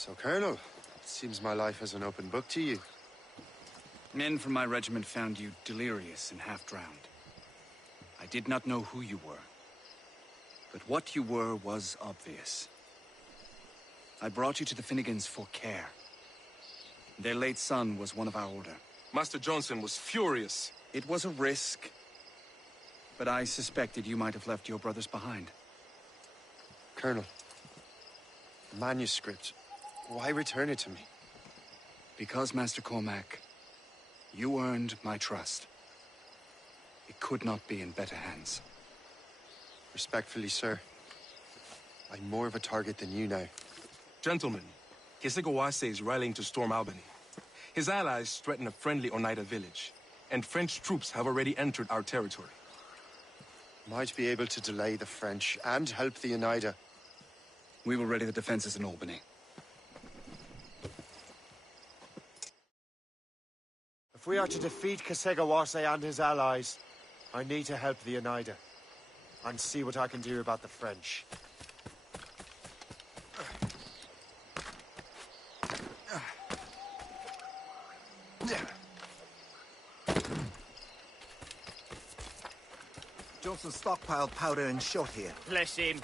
So, Colonel, it seems my life is an open book to you. Men from my regiment found you delirious and half-drowned. I did not know who you were. But what you were was obvious. I brought you to the Finnegans for care. Their late son was one of our order. Master Johnson was furious. It was a risk, but I suspected you might have left your brothers behind. Colonel, the manuscript, why return it to me? Because, Master Cormac, you earned my trust. It could not be in better hands. Respectfully, sir, I'm more of a target than you now. Gentlemen, Kesegoase is rallying to storm Albany. His allies threaten a friendly Oneida village, and French troops have already entered our territory. Might be able to delay the French and help the Oneida. We will ready the defenses in Albany. If we are to defeat Kesegoase and his allies, I need to help the Oneida. And see what I can do about the French. Johnson stockpiled powder and shot here. Bless him.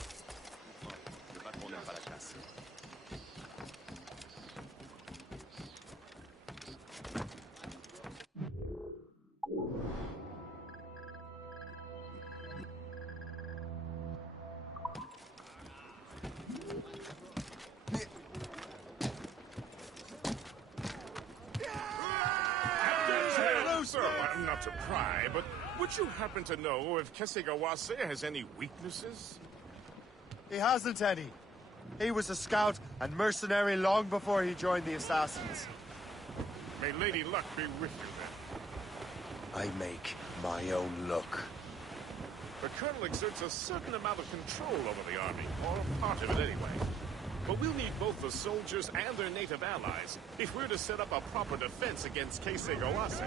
Not to pry, but would you happen to know if Kesegoase has any weaknesses? He hasn't any. He was a scout and mercenary long before he joined the Assassins. May Lady Luck be with you then. I make my own luck. The Colonel exerts a certain amount of control over the army, or a part of it anyway. But we'll need both the soldiers and their native allies if we're to set up a proper defense against Kesegoase.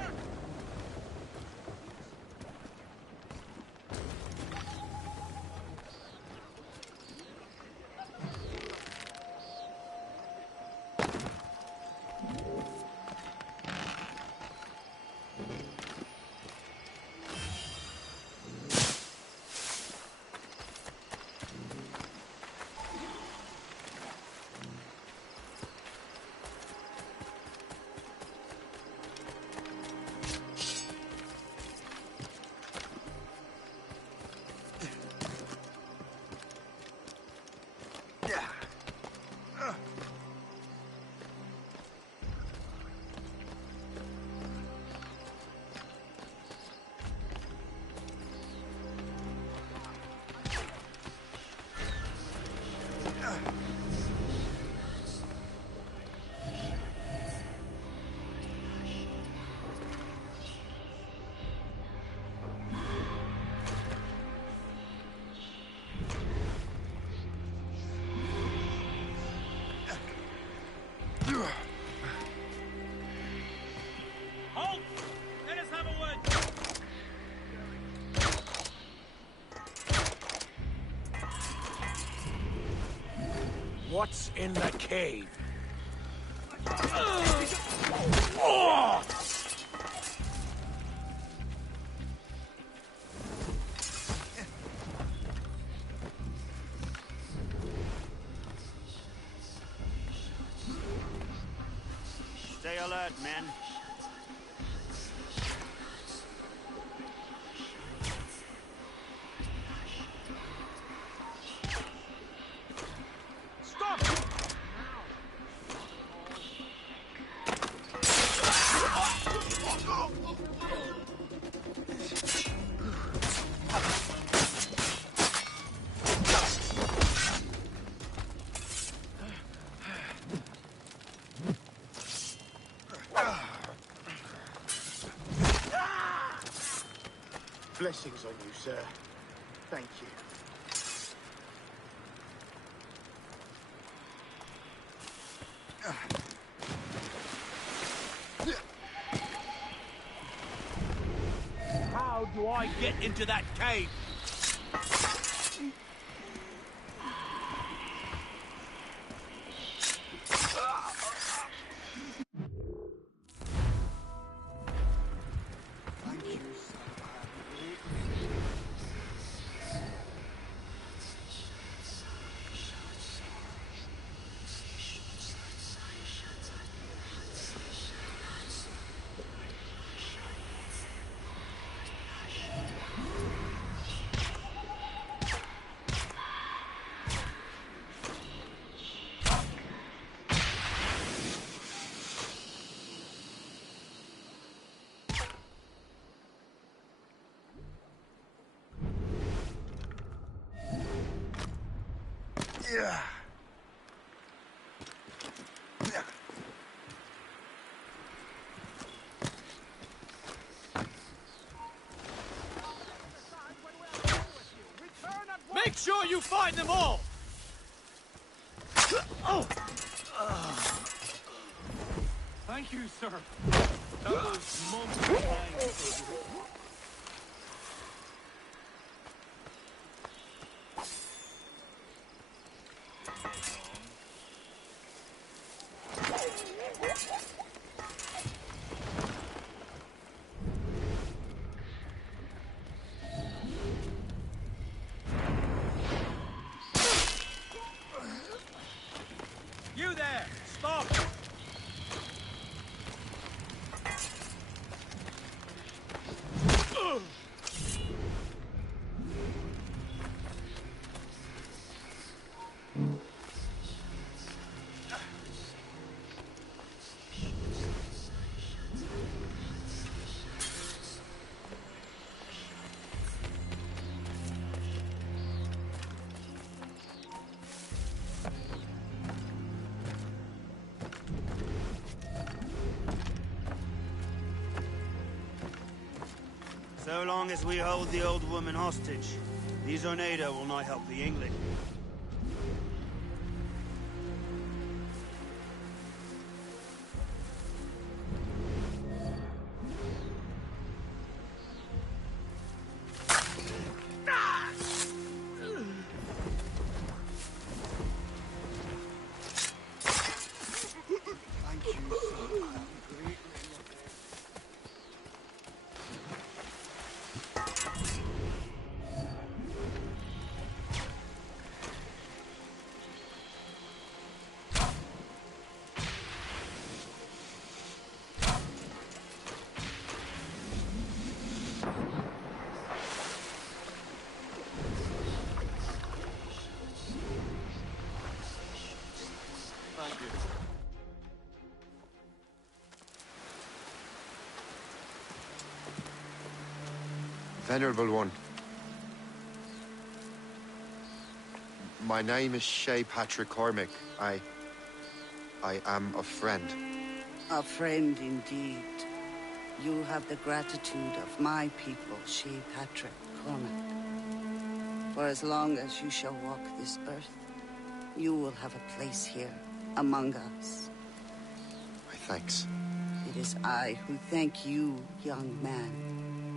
Halt! Let us have a word. What's in the cave? Stay alert, men. Stop! Blessings on you, sir. Thank you. How do I get into that cave? Make sure you find them all! Thank you, sir. That was moments. You there! Stop! So long as we hold the old woman hostage, these Oneida will not help the English. Venerable One. My name is Shay Patrick Cormac. I am a friend. A friend indeed. You have the gratitude of my people, Shay Patrick Cormac. For as long as you shall walk this earth, you will have a place here, among us. My thanks. It is I who thank you, young man.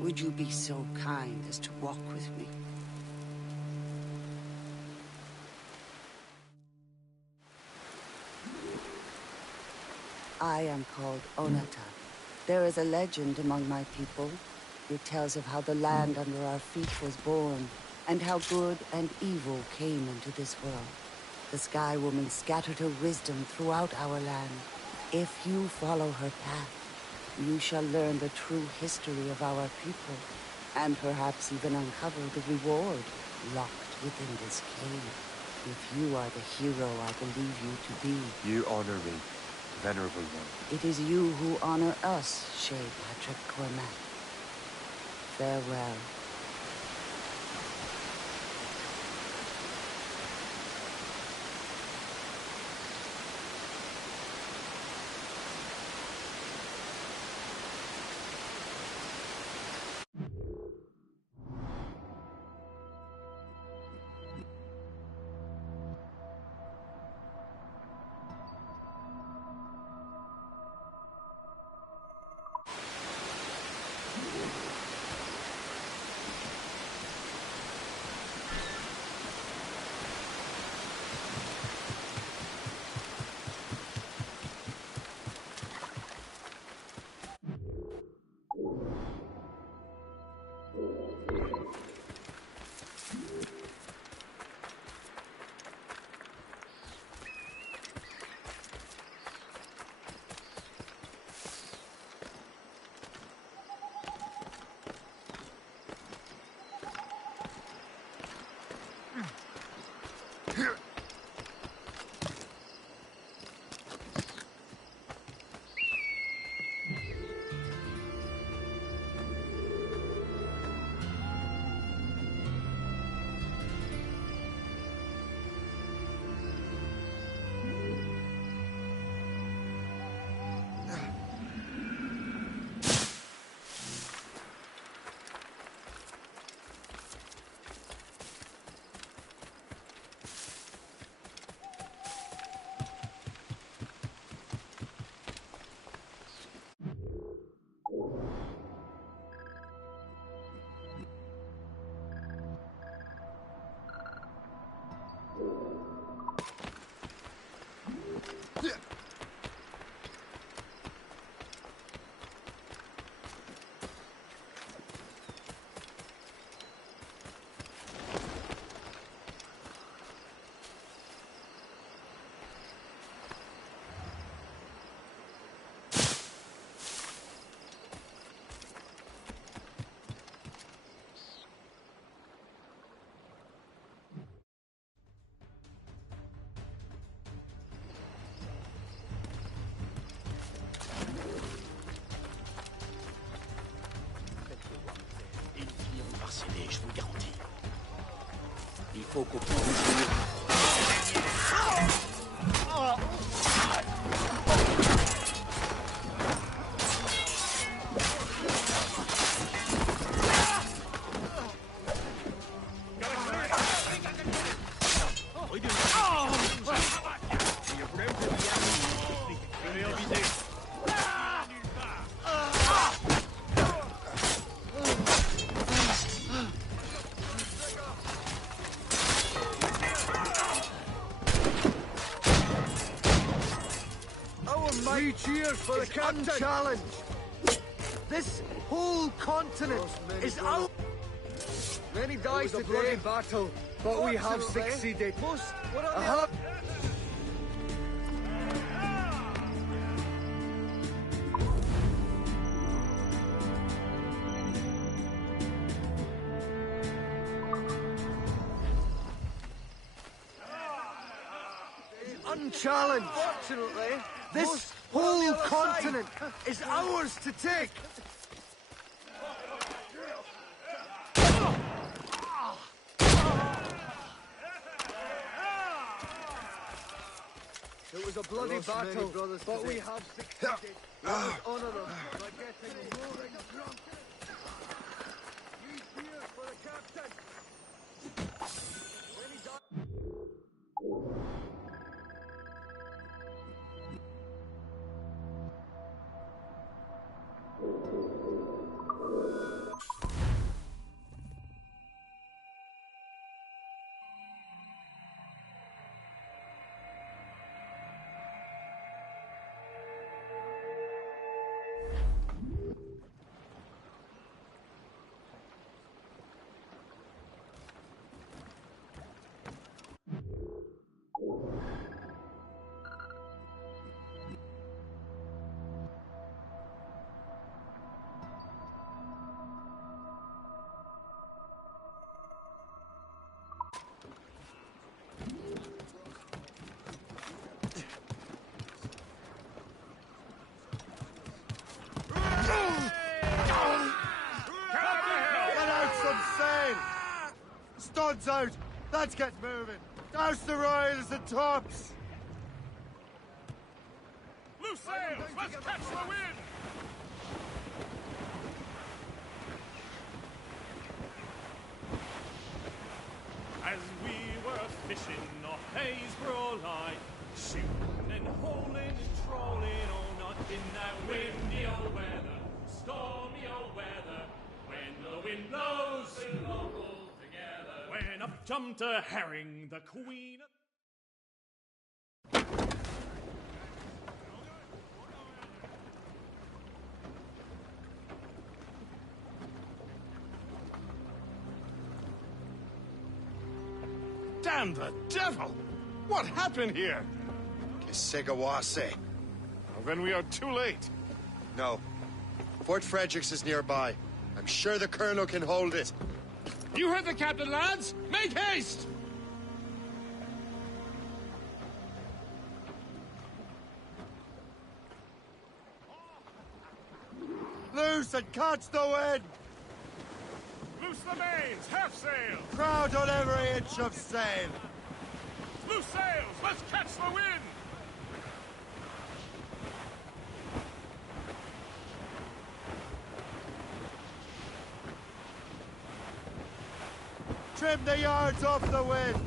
Would you be so kind as to walk with me? I am called Onata. There is a legend among my people. It tells of how the land under our feet was born, and how good and evil came into this world. The Sky Woman scattered her wisdom throughout our land. If you follow her path, you shall learn the true history of our people, and perhaps even uncover the reward locked within this cave. If you are the hero I believe you to be. You honor me, Venerable One. It is you who honor us, Shay Patrick Cormac. Farewell. focal point. Three cheers for the captain! Unchallenged! This whole continent is out! Many died today. It was a bloody battle, but we have succeeded. Most were on the unchallenged. Fortunately, this whole continent is ours to take. It was a bloody battle, but we have succeeded. Let us honor them by getting roaring drunk. Three cheers for the captain. When he died. Studs out! Let's get moving! Douse the royals and tops! Loose sails! Let's catch the wind! As we were fishing off Haysborough Line, shooting and holing and trolling all night in that windy old weather, stormy old weather, when the wind blows we'll all pull together. When up jumped a herring, the queen. Damn the devil! What happened here? Kisegawase. Well, then we are too late. No. Fort Fredericks is nearby. I'm sure the colonel can hold it. You heard the captain, lads! Make haste! Loose and catch the wind! Loose the mains! Half sail! Crowd on every inch of sail! Loose sails! Let's catch the wind! Trim the yards off the wind!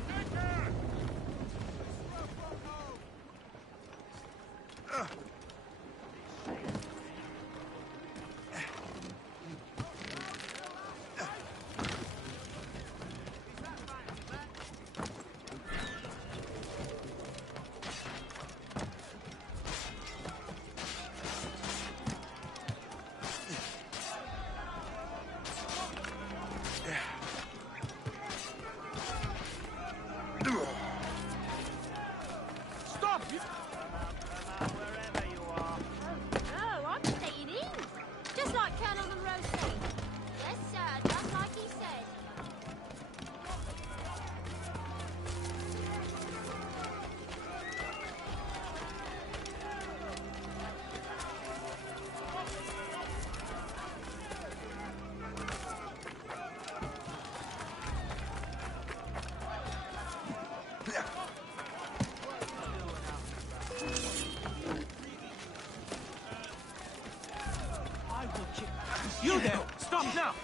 You there! Stop now!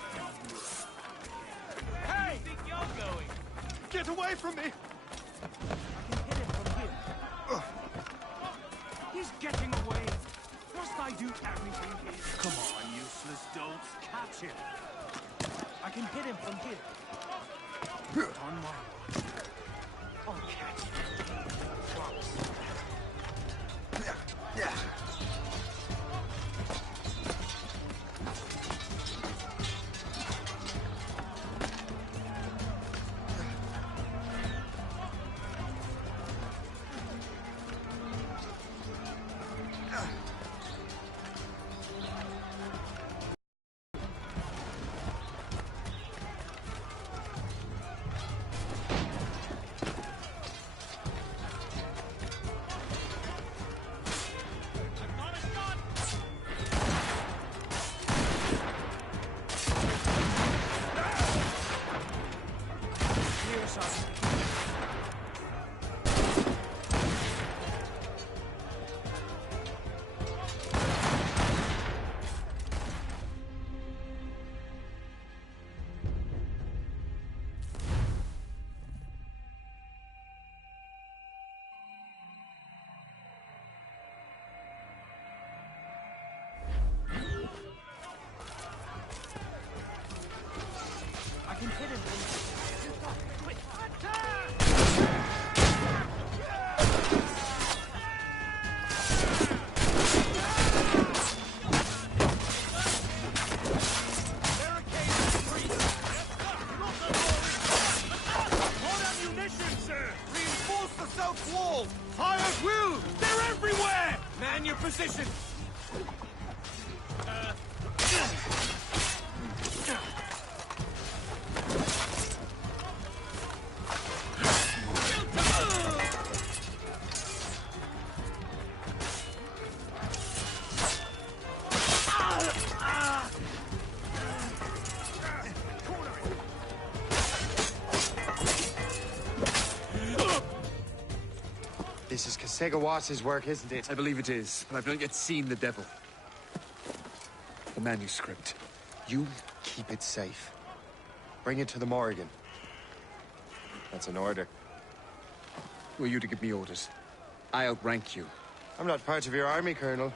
Hey! Think you're going? Get away from me! I can hit him from here. He's getting away. Must I do everything here? Come on, useless dolts. Catch him. I can hit him from here. On my watch. I'll catch him. Promise. I can hit him from here. Man your position! This is Kasegawas's work, isn't it? I believe it is, but I've not yet seen the devil. The manuscript. You keep it safe. Bring it to the Morrigan. That's an order. Were you to give me orders? I outrank you. I'm not part of your army, Colonel.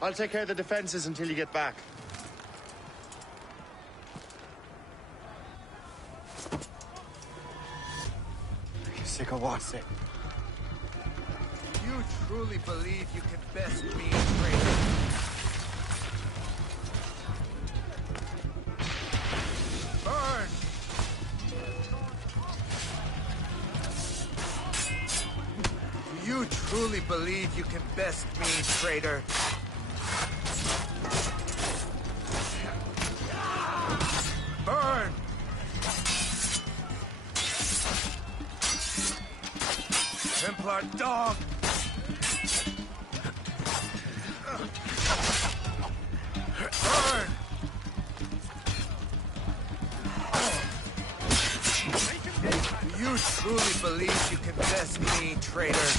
I'll take care of the defenses until you get back. Kasegawase. You truly believe you can best me, traitor? Burn! Do you truly believe you can best me, traitor? Burn! Templar dog! Burn! Do you truly believe you can best me, traitor?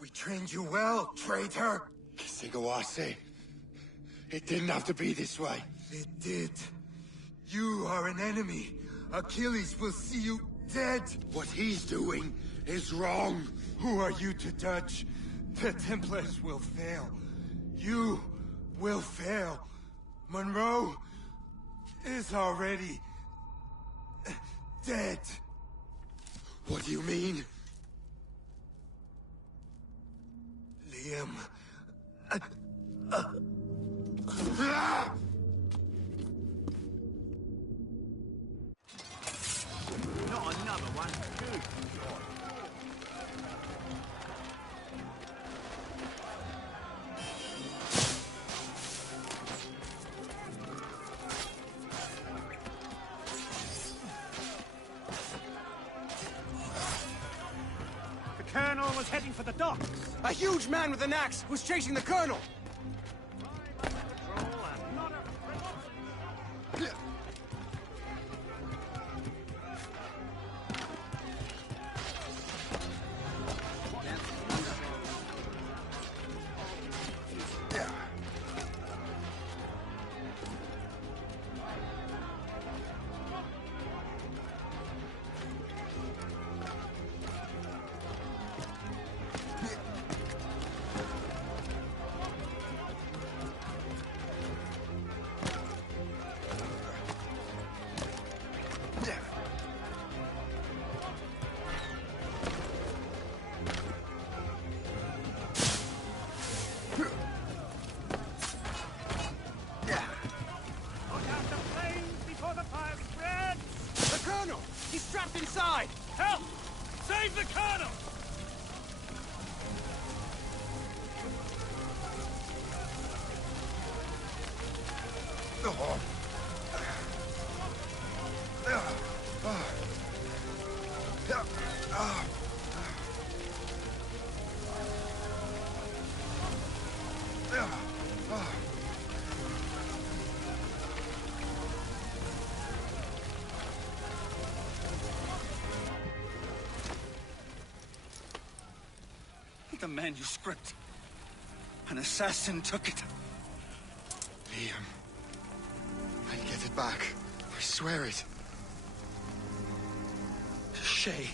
We trained you well, traitor! Kasegawase. It didn't have to be this way. It did. You are an enemy. Achilles will see you dead. What he's doing is wrong. Who are you to judge? The Templars will fail. You will fail. Monroe is already dead. What do you mean? Liam. Not another one. Good. The Colonel was heading for the docks. A huge man with an axe was chasing the Colonel! He's trapped inside! Help! Save the Colonel! The manuscript. An assassin took it. Liam. I'll get it back. I swear it. Shay.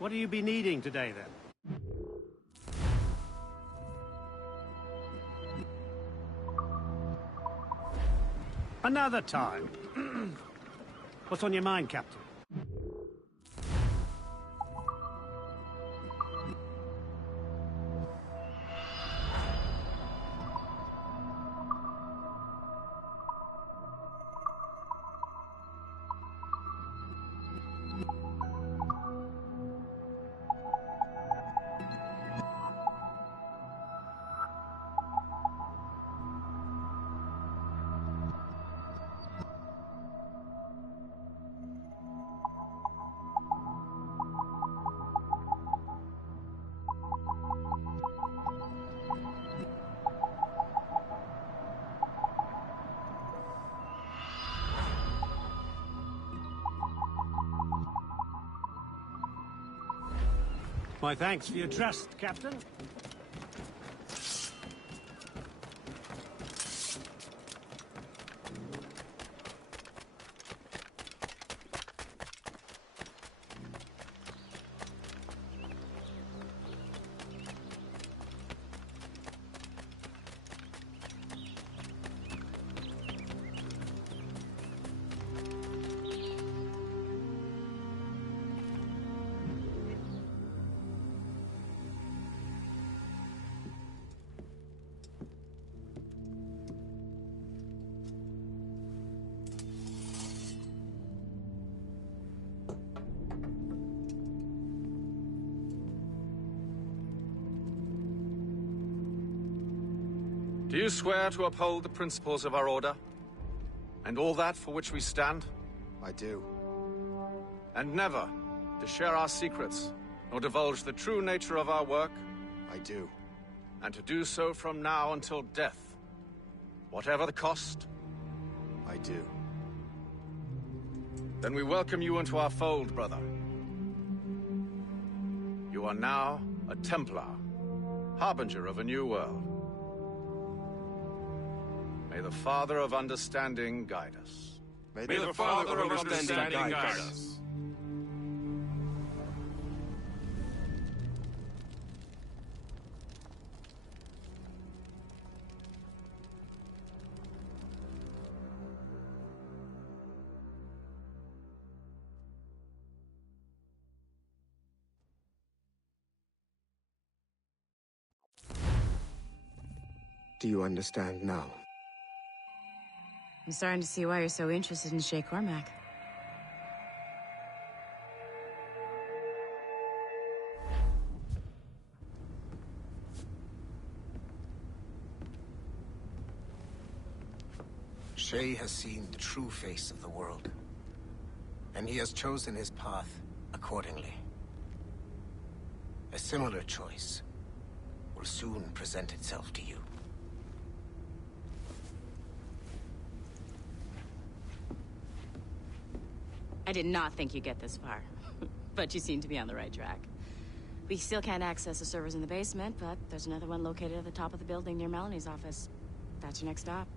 What do you be needing today, then? Another time. What's on your mind, Captain? My thanks for your trust, Captain. Do you swear to uphold the principles of our order? And all that for which we stand? I do. And never to share our secrets, nor divulge the true nature of our work? I do. And to do so from now until death, whatever the cost? I do. Then we welcome you into our fold, brother. You are now a Templar, harbinger of a new world. May the Father of Understanding guide us. May the Father of Understanding guide us. Do you understand now? I'm starting to see why you're so interested in Shay Cormac. Shay has seen the true face of the world, and he has chosen his path accordingly. A similar choice will soon present itself to you. I did not think you'd get this far, but you seem to be on the right track. We still can't access the servers in the basement, but there's another one located at the top of the building near Melanie's office. That's your next stop.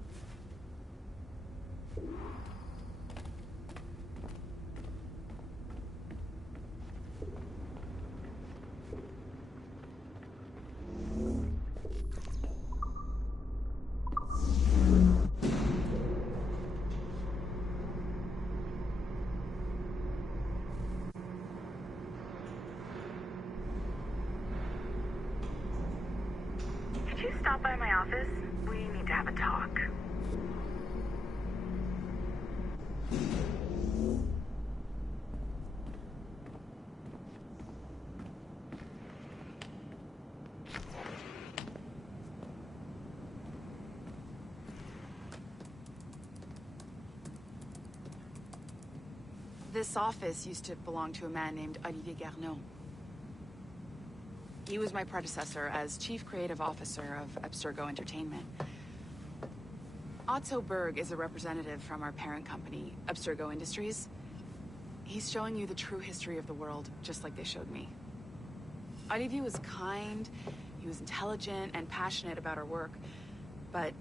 Could you stop by my office? We need to have a talk. This office used to belong to a man named Olivier Garneau. He was my predecessor as Chief Creative Officer of Abstergo Entertainment. Otto Berg is a representative from our parent company, Abstergo Industries. He's showing you the true history of the world, just like they showed me. Olivier was kind, he was intelligent and passionate about our work, but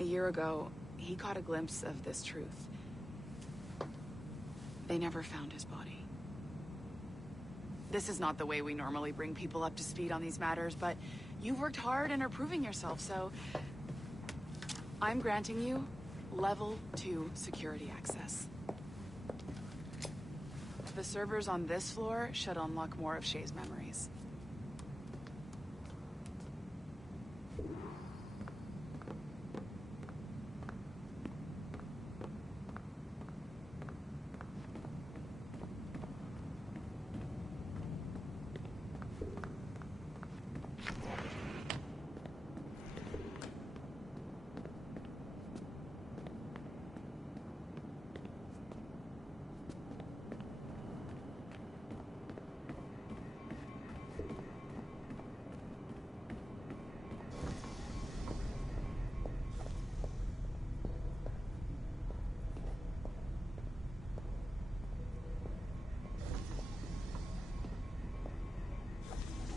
a year ago, he caught a glimpse of this truth. They never found his body. This is not the way we normally bring people up to speed on these matters, but you've worked hard and are proving yourself, so I'm granting you level 2 security access. The servers on this floor should unlock more of Shay's memories.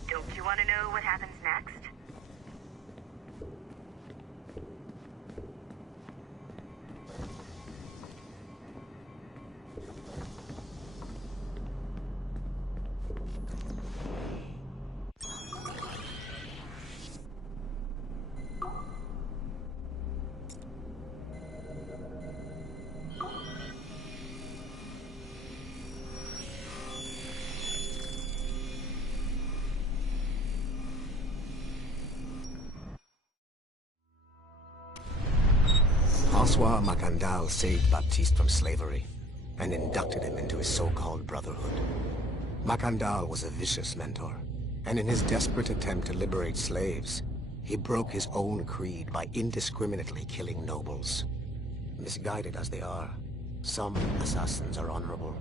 Don't you want to know what happens next? François Macandal saved Baptiste from slavery and inducted him into his so-called brotherhood. Macandal was a vicious mentor, and in his desperate attempt to liberate slaves, he broke his own creed by indiscriminately killing nobles. Misguided as they are, some assassins are honorable.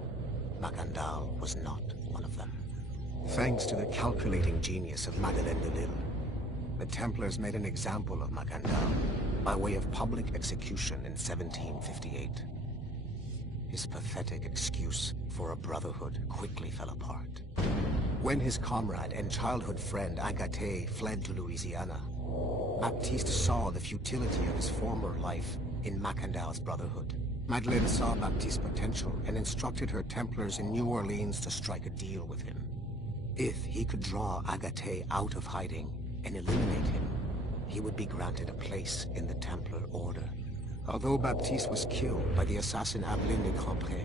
Macandal was not one of them. Thanks to the calculating genius of Madeleine de Lille, the Templars made an example of Macandal by way of public execution in 1758. His pathetic excuse for a brotherhood quickly fell apart. When his comrade and childhood friend Agathe fled to Louisiana, Baptiste saw the futility of his former life in Macandal's brotherhood. Madeleine saw Baptiste's potential and instructed her Templars in New Orleans to strike a deal with him. If he could draw Agathe out of hiding and eliminate him, he would be granted a place in the Templar Order. Although Baptiste was killed by the assassin Aveline de Crampray,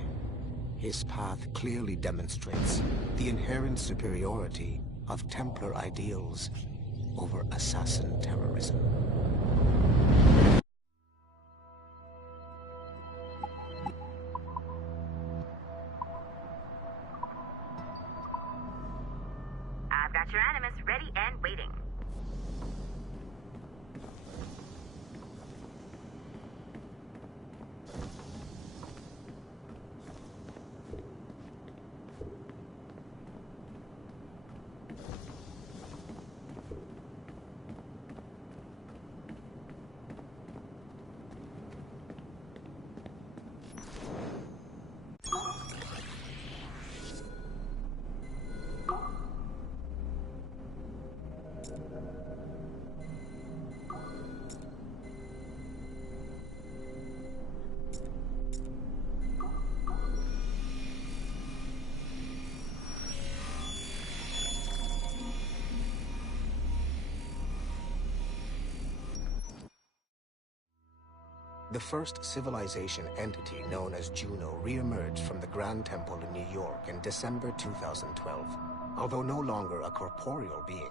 his path clearly demonstrates the inherent superiority of Templar ideals over assassin terrorism. I've got your animus ready and waiting. The first civilization entity known as Juno re-emerged from the Grand Temple in New York in December 2012. Although no longer a corporeal being,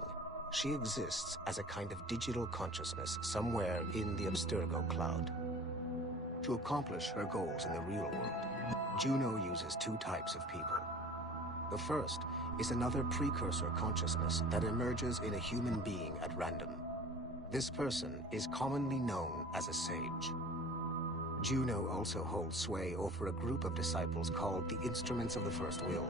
she exists as a kind of digital consciousness somewhere in the Abstergo cloud. To accomplish her goals in the real world, Juno uses two types of people. The first is another precursor consciousness that emerges in a human being at random. This person is commonly known as a sage. Juno also holds sway over a group of disciples called the Instruments of the First Will,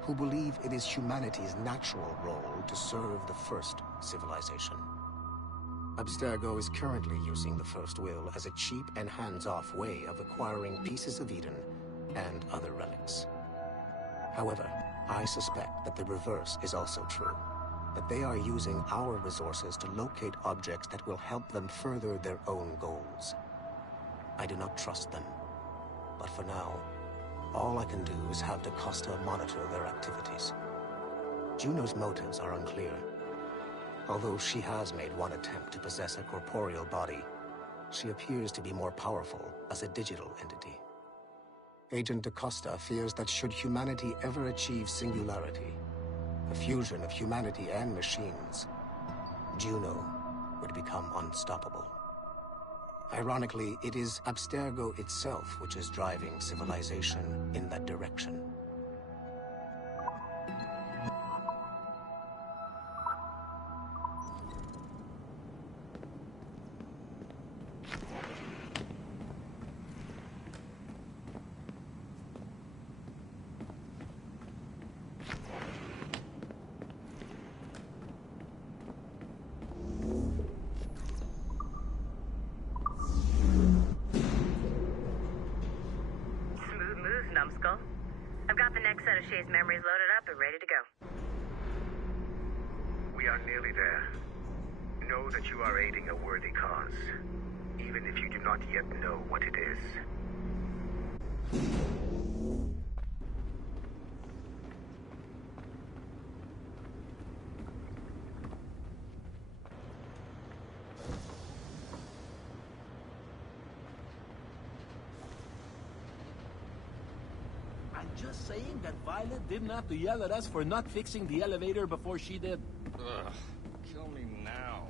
who believe it is humanity's natural role to serve the first civilization. Abstergo is currently using the First Will as a cheap and hands-off way of acquiring pieces of Eden and other relics. However, I suspect that the reverse is also true, that they are using our resources to locate objects that will help them further their own goals. I do not trust them, but for now, all I can do is have DaCosta monitor their activities. Juno's motives are unclear. Although she has made one attempt to possess a corporeal body, she appears to be more powerful as a digital entity. Agent DaCosta fears that should humanity ever achieve singularity, a fusion of humanity and machines, Juno would become unstoppable. Ironically, it is Abstergo itself which is driving civilization in that direction. Numbskull. I've got the next set of Shay's memories loaded up and ready to go. We are nearly there. Know that you are aiding a worthy cause, even if you do not yet know what it is. Just saying that Violet didn't have to yell at us for not fixing the elevator before she did. Ugh, kill me now.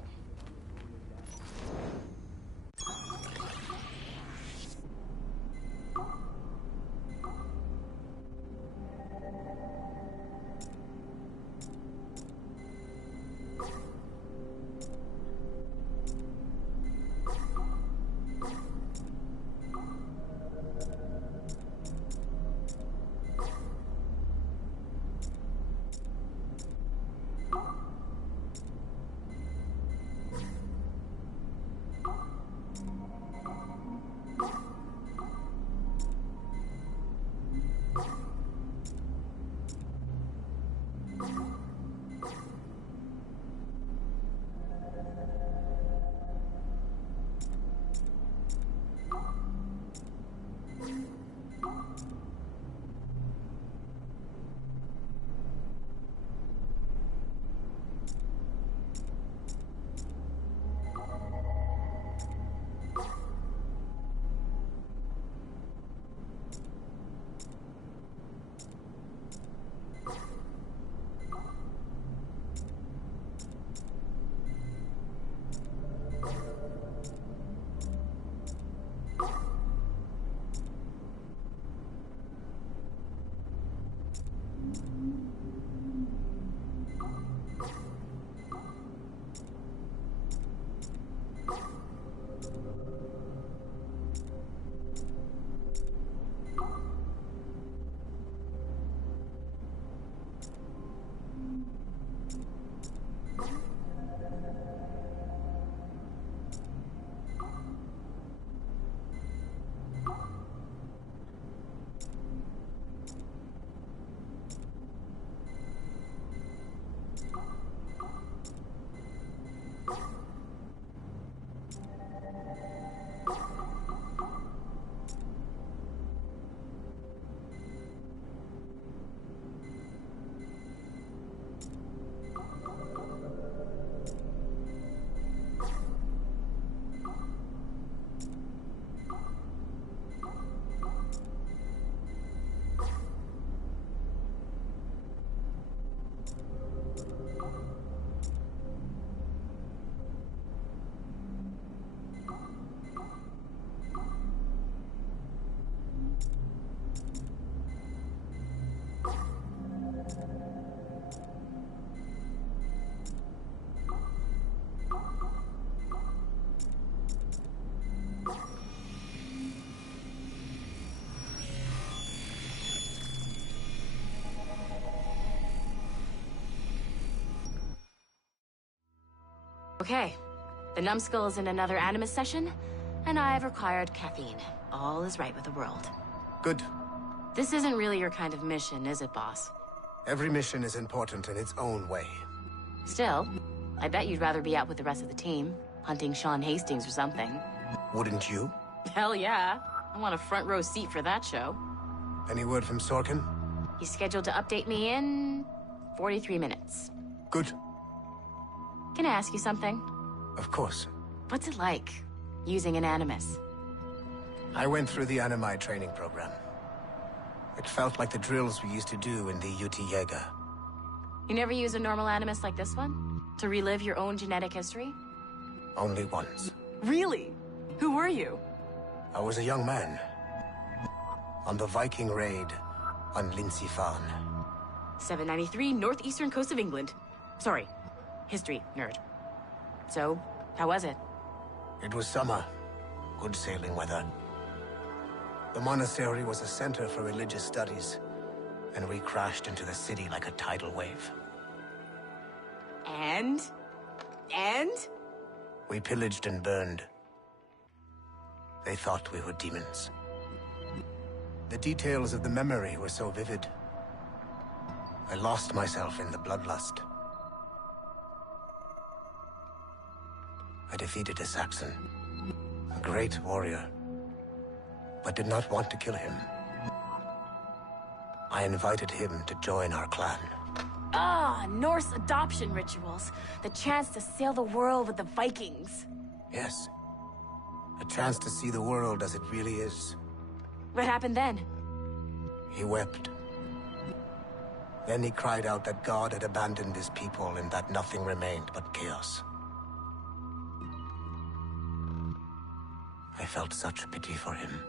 Okay. The numbskull is in another Animus session, and I've required caffeine. All is right with the world. Good. This isn't really your kind of mission, is it, boss? Every mission is important in its own way. Still, I bet you'd rather be out with the rest of the team, hunting Sean Hastings or something. Wouldn't you? Hell yeah. I want a front row seat for that show. Any word from Sorkin? He's scheduled to update me in 43 minutes. Good. Can I ask you something? Of course. What's it like, using an Animus? I went through the Animi training program. It felt like the drills we used to do in the UT Jaeger. You never use a normal Animus like this one? To relive your own genetic history? Only once. Really? Who were you? I was a young man. On the Viking raid on Lindsey Farn. 793, northeastern coast of England. Sorry, history nerd. So, how was it? It was summer. Good sailing weather. The monastery was a center for religious studies, and we crashed into the city like a tidal wave. And? We pillaged and burned. They thought we were demons. The details of the memory were so vivid. I lost myself in the bloodlust. I defeated a Saxon, a great warrior, but did not want to kill him. I invited him to join our clan. Ah, Norse adoption rituals. The chance to sail the world with the Vikings. Yes. A chance to see the world as it really is. What happened then? He wept. Then he cried out that God had abandoned his people and that nothing remained but chaos. I felt such pity for him.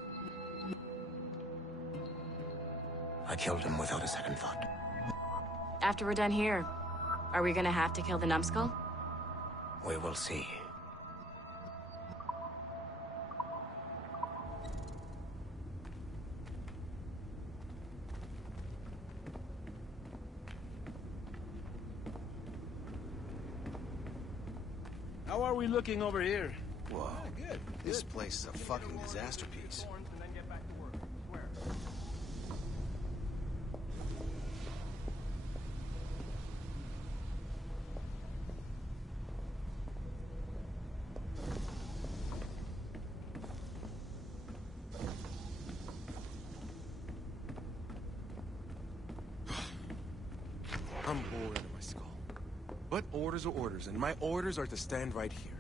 I killed him without a second thought. After we're done here, are we gonna have to kill the numbskull? We will see. How are we looking over here? Whoa, good. This place is a fucking disaster piece. I'm bored out of my skull. But orders are orders, and my orders are to stand right here.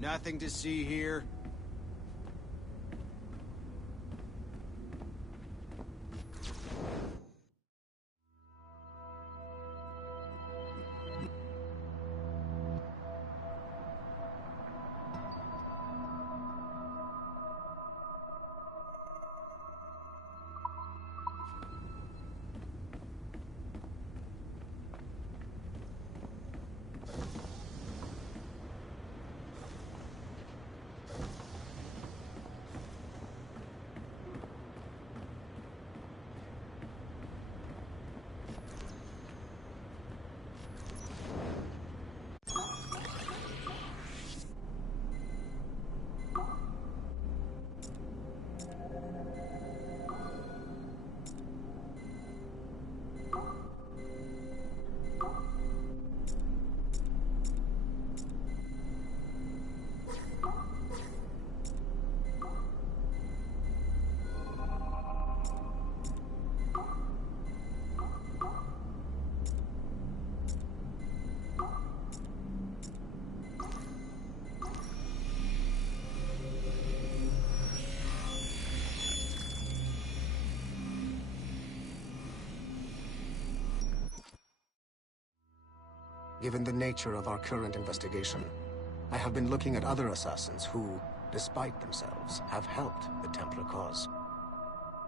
Nothing to see here. Given the nature of our current investigation, I have been looking at other assassins who, despite themselves, have helped the Templar cause.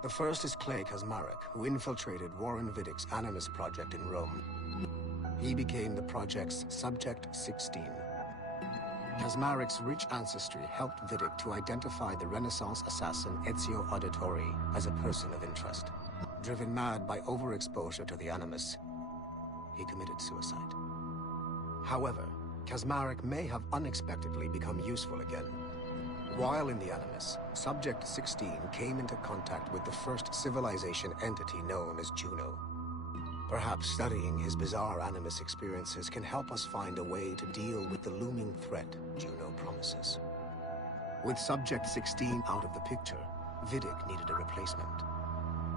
The first is Clay Kazmarek, who infiltrated Warren Viddick's Animus project in Rome. He became the project's Subject 16. Kazmarek's rich ancestry helped Viddick to identify the Renaissance assassin Ezio Auditore as a person of interest. Driven mad by overexposure to the Animus, he committed suicide. However, Kazmarek may have unexpectedly become useful again. While in the Animus, Subject 16 came into contact with the first civilization entity known as Juno. Perhaps studying his bizarre Animus experiences can help us find a way to deal with the looming threat Juno promises. With Subject 16 out of the picture, Vidic needed a replacement.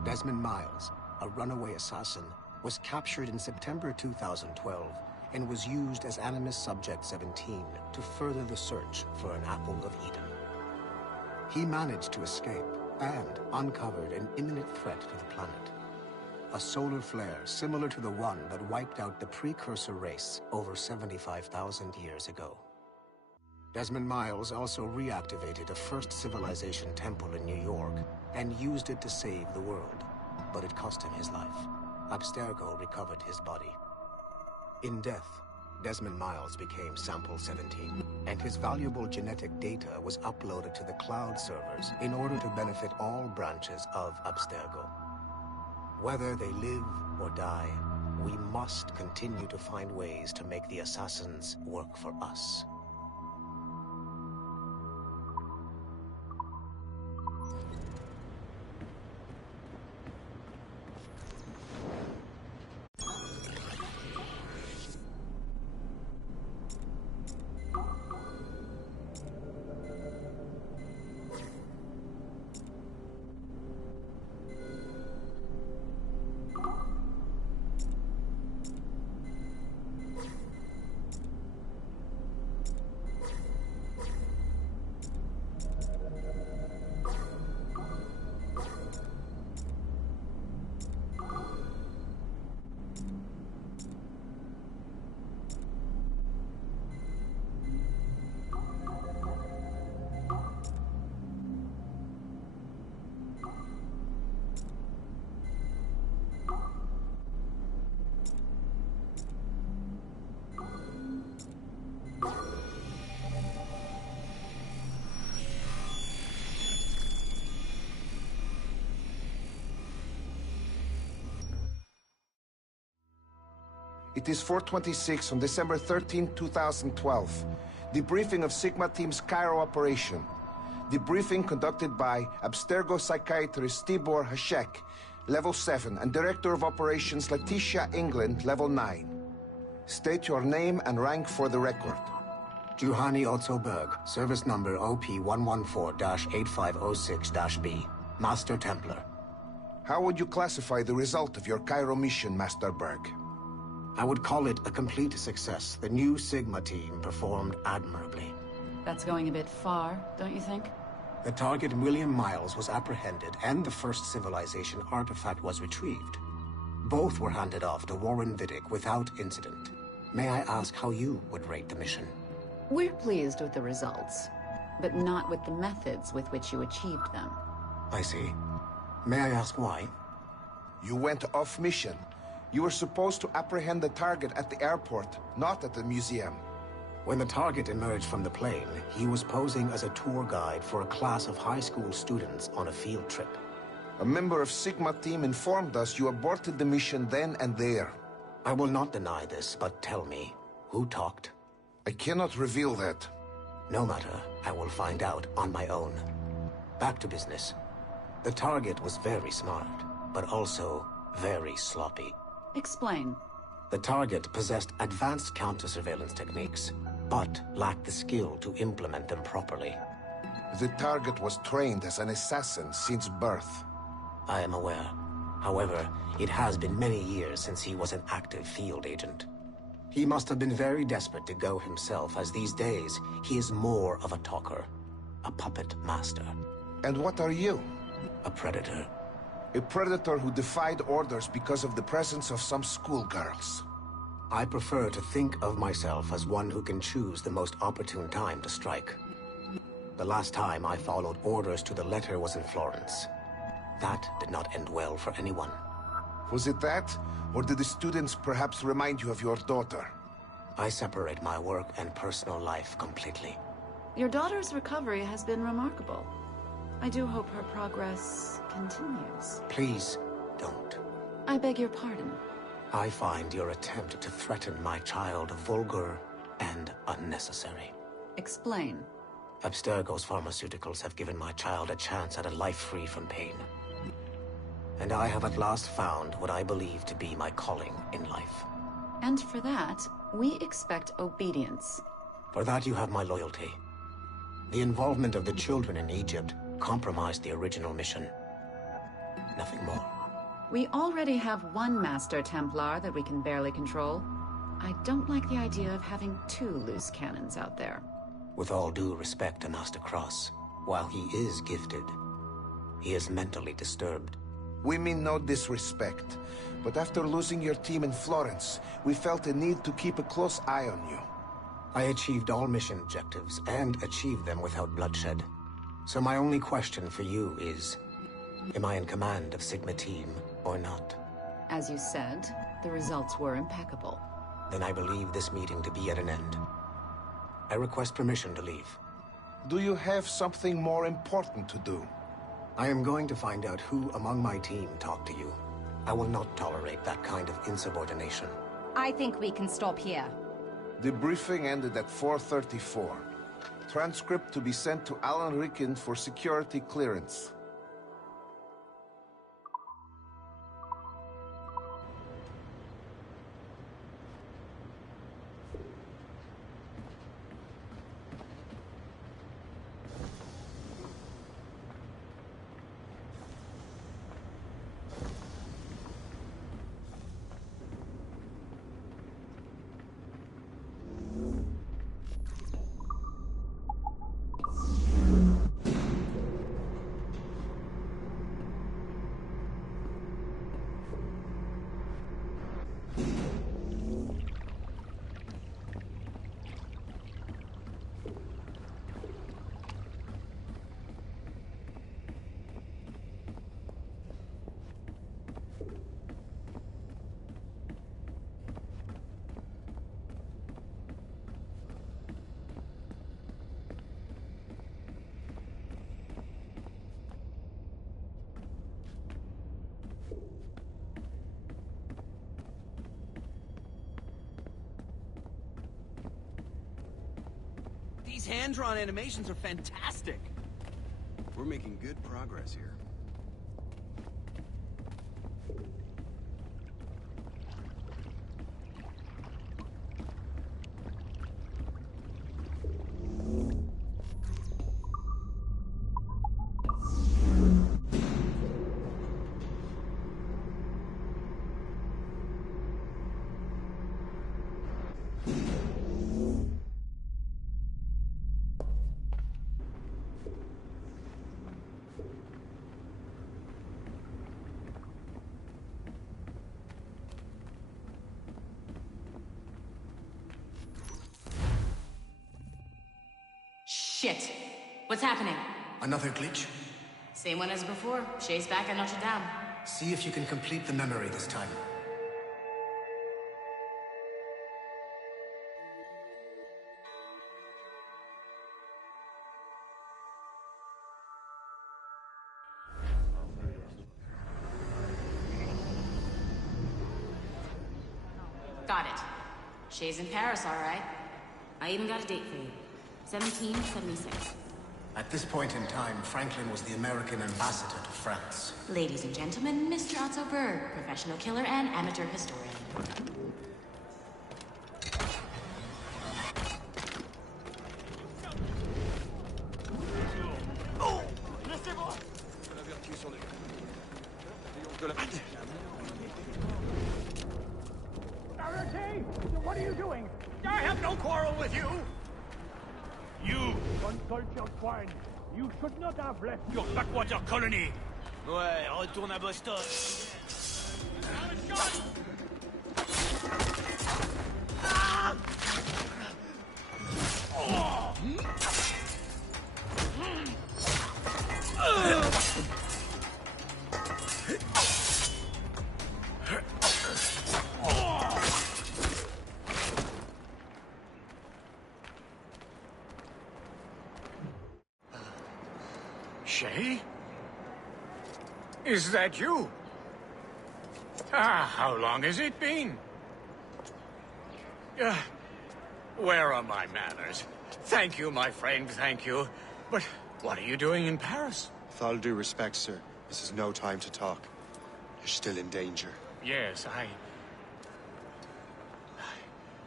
Desmond Miles, a runaway assassin, was captured in September 2012 and was used as Animus Subject 17 to further the search for an Apple of Eden. He managed to escape and uncovered an imminent threat to the planet. A solar flare similar to the one that wiped out the precursor race over 75,000 years ago. Desmond Miles also reactivated a first civilization temple in New York and used it to save the world, but it cost him his life. Abstergo recovered his body. In death, Desmond Miles became Sample 17, and his valuable genetic data was uploaded to the cloud servers in order to benefit all branches of Abstergo. Whether they live or die, we must continue to find ways to make the assassins work for us. It is 4:26 on December 13, 2012. Debriefing of Sigma Team's Cairo operation. Debriefing conducted by Abstergo psychiatrist Tibor Hashek, Level 7, and Director of Operations Letitia England, Level 9. State your name and rank for the record. Juhani Otzoberg, service number OP-114-8506-B, Master Templar. How would you classify the result of your Cairo mission, Master Berg? I would call it a complete success. The new Sigma team performed admirably. That's going a bit far, don't you think? The target, William Miles, was apprehended and the first civilization artifact was retrieved. Both were handed off to Warren Vidic without incident. May I ask how you would rate the mission? We're pleased with the results, but not with the methods with which you achieved them. I see. May I ask why? You went off mission. You were supposed to apprehend the target at the airport, not at the museum. When the target emerged from the plane, he was posing as a tour guide for a class of high school students on a field trip. A member of Sigma team informed us you aborted the mission then and there. I will not deny this, but tell me, who talked? I cannot reveal that. No matter, I will find out on my own. Back to business. The target was very smart, but also very sloppy. Explain. The target possessed advanced counter-surveillance techniques, but lacked the skill to implement them properly. The target was trained as an assassin since birth. I am aware. However, it has been many years since he was an active field agent. He must have been very desperate to go himself, as these days, he is more of a talker. A puppet master. And what are you? A predator. A predator who defied orders because of the presence of some schoolgirls. I prefer to think of myself as one who can choose the most opportune time to strike. The last time I followed orders to the letter was in Florence. That did not end well for anyone. Was it that? Or did the students perhaps remind you of your daughter? I separate my work and personal life completely. Your daughter's recovery has been remarkable. I do hope her progress continues. Please, don't. I beg your pardon. I find your attempt to threaten my child vulgar and unnecessary. Explain. Abstergo's pharmaceuticals have given my child a chance at a life free from pain. And I have at last found what I believe to be my calling in life. And for that, we expect obedience. For that you have my loyalty. The involvement of the children in Egypt compromised the original mission. Nothing more. We already have one Master Templar that we can barely control. I don't like the idea of having two loose cannons out there. With all due respect to Master Cross, while he is gifted, he is mentally disturbed. We mean no disrespect, but after losing your team in Florence, we felt a need to keep a close eye on you. I achieved all mission objectives, and achieved them without bloodshed. So my only question for you is, am I in command of Sigma Team or not? As you said, the results were impeccable. Then I believe this meeting to be at an end. I request permission to leave. Do you have something more important to do? I am going to find out who among my team talked to you. I will not tolerate that kind of insubordination. I think we can stop here. The briefing ended at 4:34. Transcript to be sent to Alan Ricken for security clearance. These hand-drawn animations are fantastic. We're making good progress here. Shit. What's happening? Another glitch? Same one as before. Shay's back at Notre Dame. See if you can complete the memory this time. Got it. Shay's in Paris, all right. I even got a date for you. 1776. At this point in time, Franklin was the American ambassador to France. Ladies and gentlemen, Mr. Otto Berg, professional killer and amateur historian. What are you doing? I have no quarrel with you! You, uncultured swine! You should not have left your backwater colony! Ouais, retourne à Boston. Shay? Is that you? How long has it been? Where are my manners? Thank you, my friend, thank you. But what are you doing in Paris? With all due respect, sir, this is no time to talk. You're still in danger. Yes,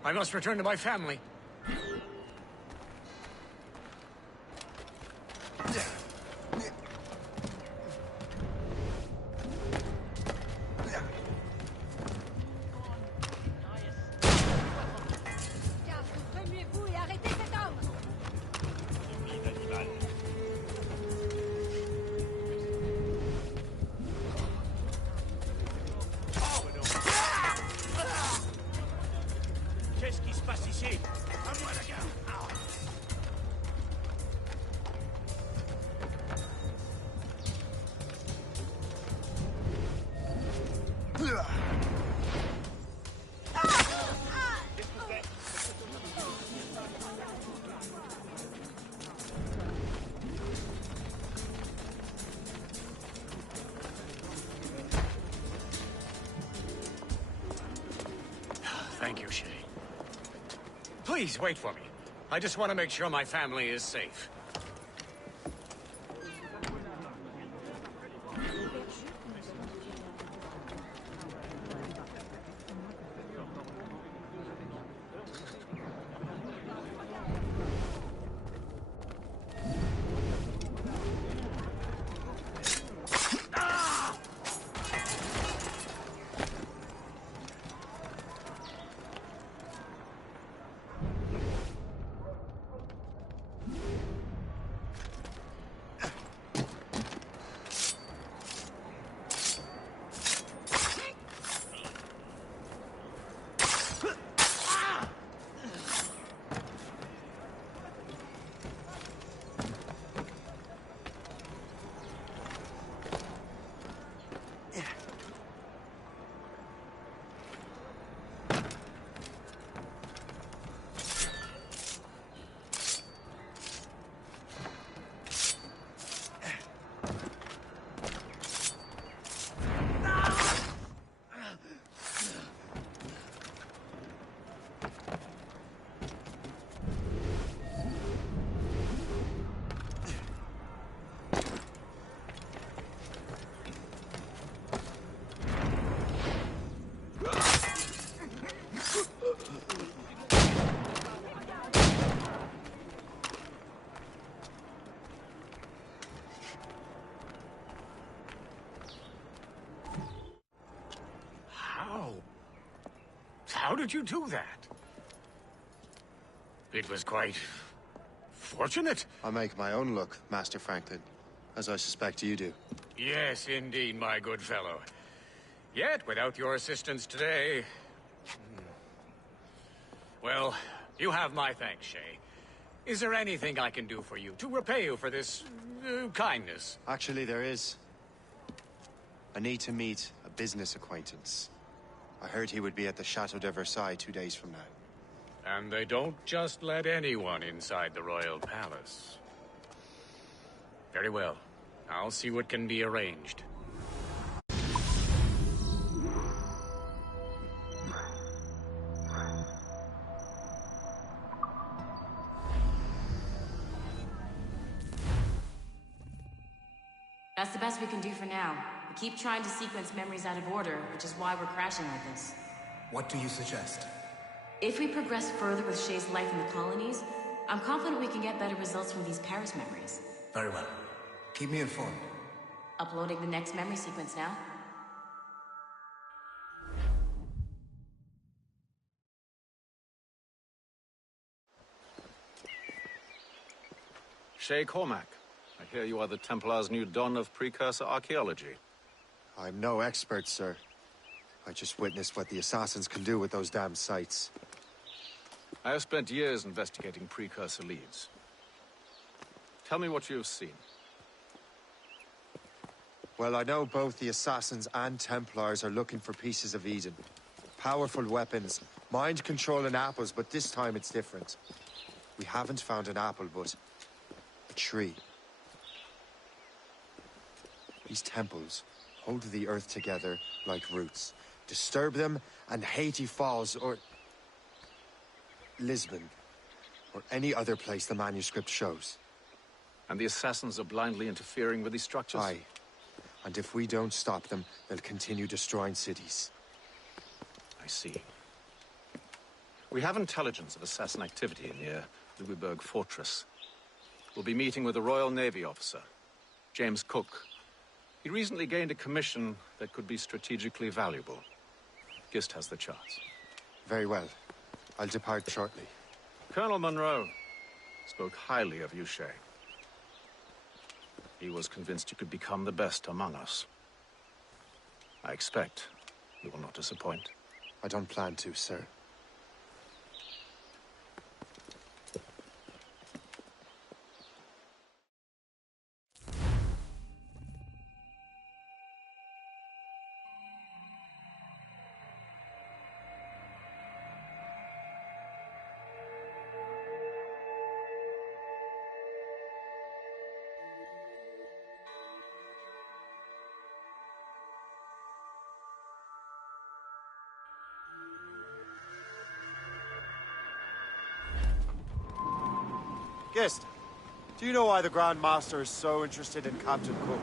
I must return to my family. Qu'est-ce qui se passe ici? À moi la garde. Thank you, Shay. Please, wait for me. I just want to make sure my family is safe. How did you do that? It was quite fortunate. I make my own luck, Master Franklin, as I suspect you do. Yes, indeed, my good fellow. Yet, without your assistance today... Well, you have my thanks, Shay. Is there anything I can do for you to repay you for this kindness? Actually, there is. I need to meet a business acquaintance. I heard he would be at the Chateau de Versailles 2 days from now. And they don't just let anyone inside the royal palace. Very well. I'll see what can be arranged. That's the best we can do for now. We keep trying to sequence memories out of order, which is why we're crashing like this. What do you suggest? If we progress further with Shay's life in the colonies, I'm confident we can get better results from these Paris memories. Very well. Keep me informed. Uploading the next memory sequence now. Shay Cormac, I hear you are the Templar's new don of precursor archaeology. I'm no expert, sir. I just witnessed what the assassins can do with those damn sites. I have spent years investigating precursor leads. Tell me what you have seen. Well, I know both the Assassins and Templars are looking for pieces of Eden. Powerful weapons, mind-controlling apples, but this time it's different. We haven't found an apple, but a tree. These temples hold the earth together like roots. Disturb them, and Haiti falls, or Lisbon, or any other place the manuscript shows. And the assassins are blindly interfering with these structures? Aye. And if we don't stop them, they'll continue destroying cities. I see. We have intelligence of assassin activity near Louisburg Fortress. We'll be meeting with a Royal Navy officer, James Cook. He recently gained a commission that could be strategically valuable. Gist has the charts. Very well. I'll depart shortly. Colonel Monroe spoke highly of you, Shay. He was convinced you could become the best among us. I expect you will not disappoint. I don't plan to, sir. Gist, do you know why the Grand Master is so interested in Captain Cook?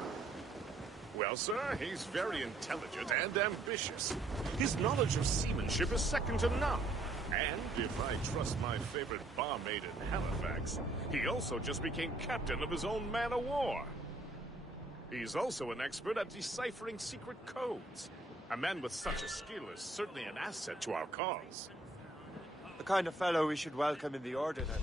Well, sir, he's very intelligent and ambitious. His knowledge of seamanship is second to none. And if I trust my favorite barmaid in Halifax, he also just became captain of his own man-of-war. He's also an expert at deciphering secret codes. A man with such a skill is certainly an asset to our cause. The kind of fellow we should welcome in the Order, then.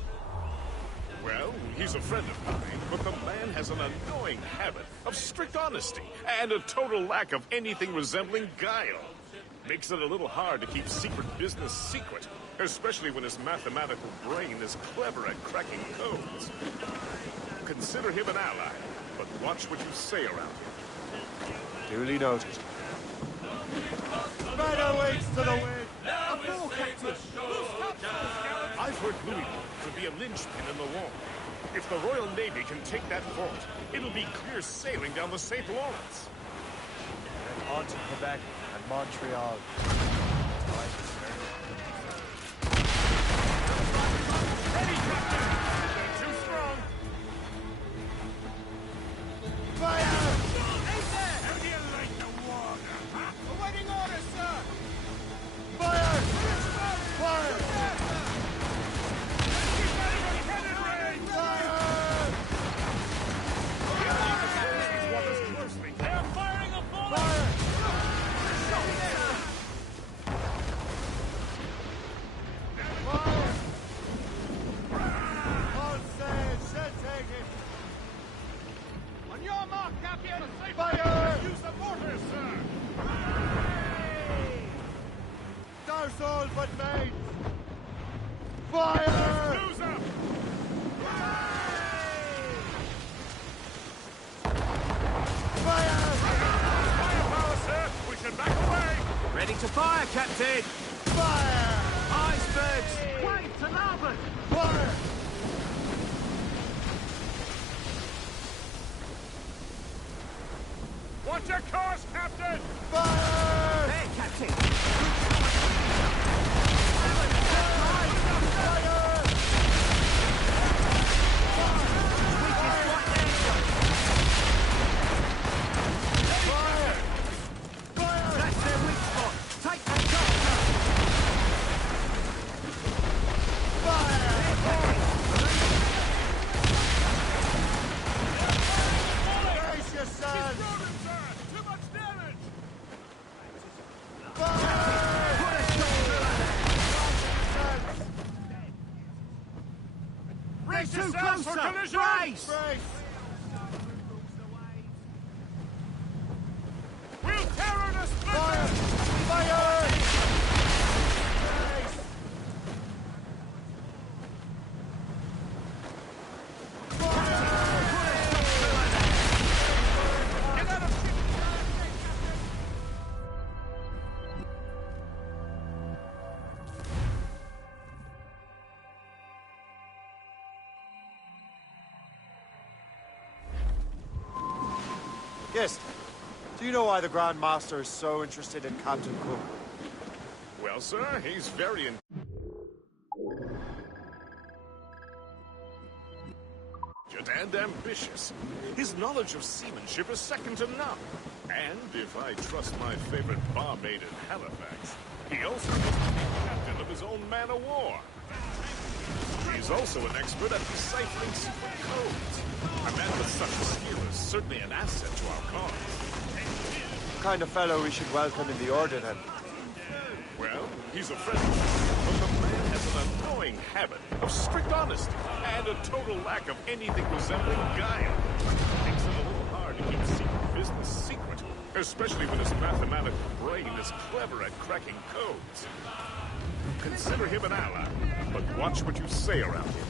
Well, he's a friend of mine, but the man has an annoying habit of strict honesty and a total lack of anything resembling guile. Makes it a little hard to keep secret business secret, especially when his mathematical brain is clever at cracking codes. Consider him an ally, but watch what you say around him. Duly noted. Better waits to the wind. I've heard Louisburg could be a linchpin in the war. If the Royal Navy can take that fort, it'll be clear sailing down the St. Lawrence. And on to Quebec and Montreal. Ready, Captain! They're too strong. Fire! How do you like the water, huh? Awaiting orders, sir! Fire! Fire! All but made! Fire! Lose up! Fire! Firepower, sir! We should back away! Ready to fire, Captain! Fire! Icebergs! Wait, to larboard! Fire! Watch your course, Captain! Fire! There, Captain! Too close for collision! Brace! We'll tear her to splinters! Fire! Fire! Get out of ship! Gist, Do you know why the Grand Master is so interested in Captain Cook? Well, sir, he's very and ambitious. His knowledge of seamanship is second to none. And if I trust my favorite barmaid in Halifax, he also must be captain of his own man-of-war. He's also an expert at deciphering secret codes. A man with such a skill is certainly an asset to our cause. The kind of fellow we should welcome in the Order, then. Well, he's a friend, but the man has an annoying habit of strict honesty and a total lack of anything resembling guile. Makes it a little hard to keep secret business secret, especially when his mathematical brain is clever at cracking codes. Consider him an ally, but watch what you say around him.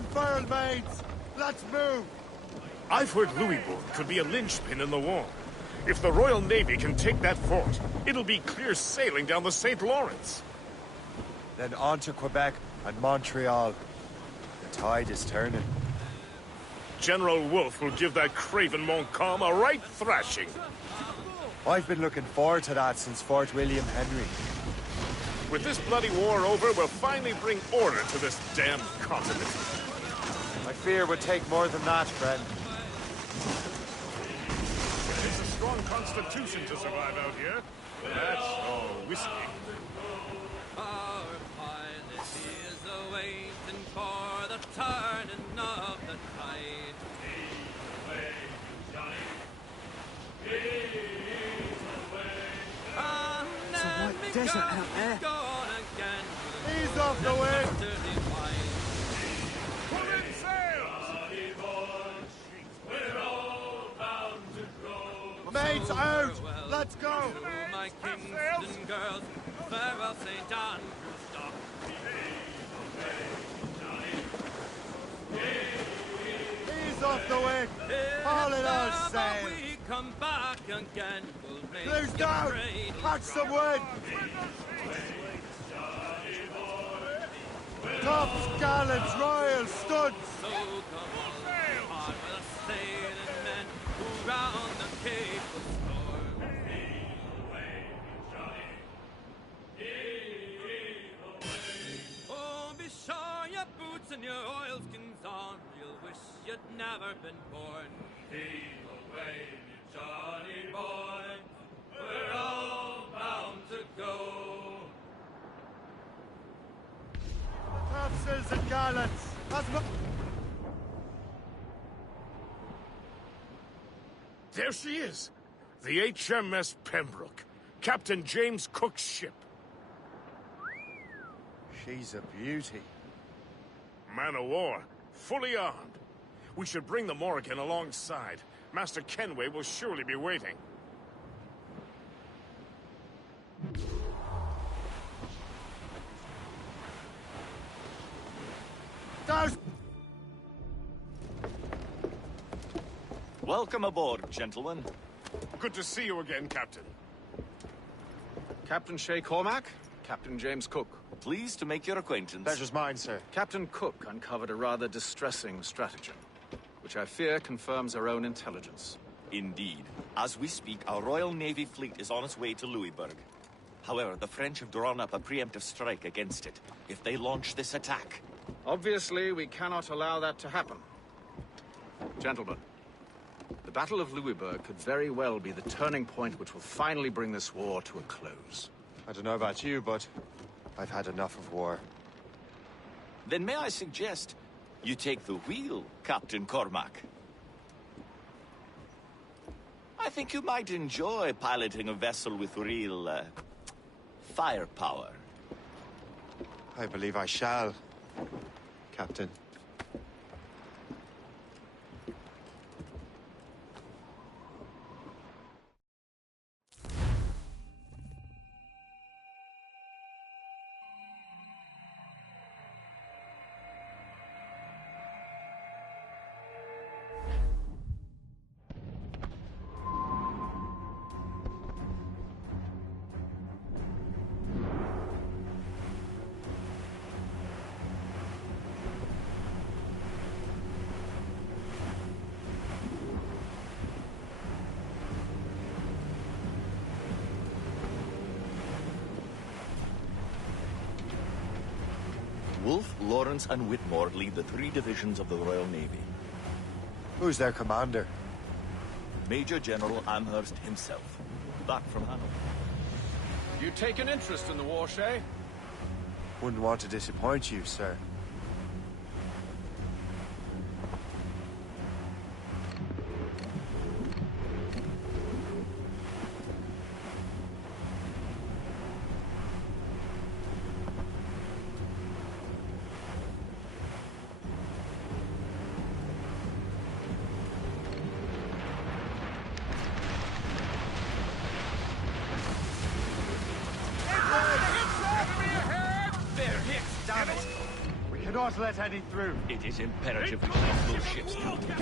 unfurl, mates! Let's move! I've heard Louisbourg could be a linchpin in the war. If the Royal Navy can take that fort, it'll be clear sailing down the St. Lawrence. Then on to Quebec and Montreal. The tide is turning. General Wolfe will give that craven Montcalm a right thrashing. I've been looking forward to that since Fort William Henry. With this bloody war over, we'll finally bring order to this damn continent. I fear it would take more than that, friend. It takes a strong constitution to survive out here. That's all whiskey. Our pilot is awaiting for the turning of the tide. It's a white desert out there. Ease off the way! Pull in sails! Mates out! Let's go! My Kingston girls, farewell St. Andrew's dock. Ease off the wick! Haul it all sail! We come back again, we'll make Clews down! Catch some wind! Tops, gallants, royal studs! So come on with us sailing men who round the Cape of Storm. Oh, be sure your boots and your oilskins on, you'll wish you'd never been born. Heave away, you Johnny boy, we're all bound to go. Topsails and gallants! There she is! The HMS Pembroke, Captain James Cook's ship. She's a beauty. Man o' war, fully armed. We should bring the Morrigan alongside. Master Kenway will surely be waiting. Welcome aboard, gentlemen. Good to see you again, Captain. Captain Shay Cormac, Captain James Cook. Pleased to make your acquaintance. Pleasure's mine, sir. Captain Cook uncovered a rather distressing stratagem, which I fear confirms our own intelligence. Indeed. As we speak, our Royal Navy fleet is on its way to Louisbourg. However, the French have drawn up a preemptive strike against it. If they launch this attack... Obviously, we cannot allow that to happen. Gentlemen, the Battle of Louisbourg could very well be the turning point which will finally bring this war to a close. I don't know about you, but I've had enough of war. Then may I suggest you take the wheel, Captain Cormac? I think you might enjoy piloting a vessel with real, firepower. I believe I shall, Captain. Wolfe, Lawrence, and Whitmore lead the 3 divisions of the Royal Navy. Who's their commander? Major General Amherst himself, back from Hanover. You take an interest in the war, Shay? Wouldn't want to disappoint you, sir. cannot let any through. It is imperative we stop those ships, Captain.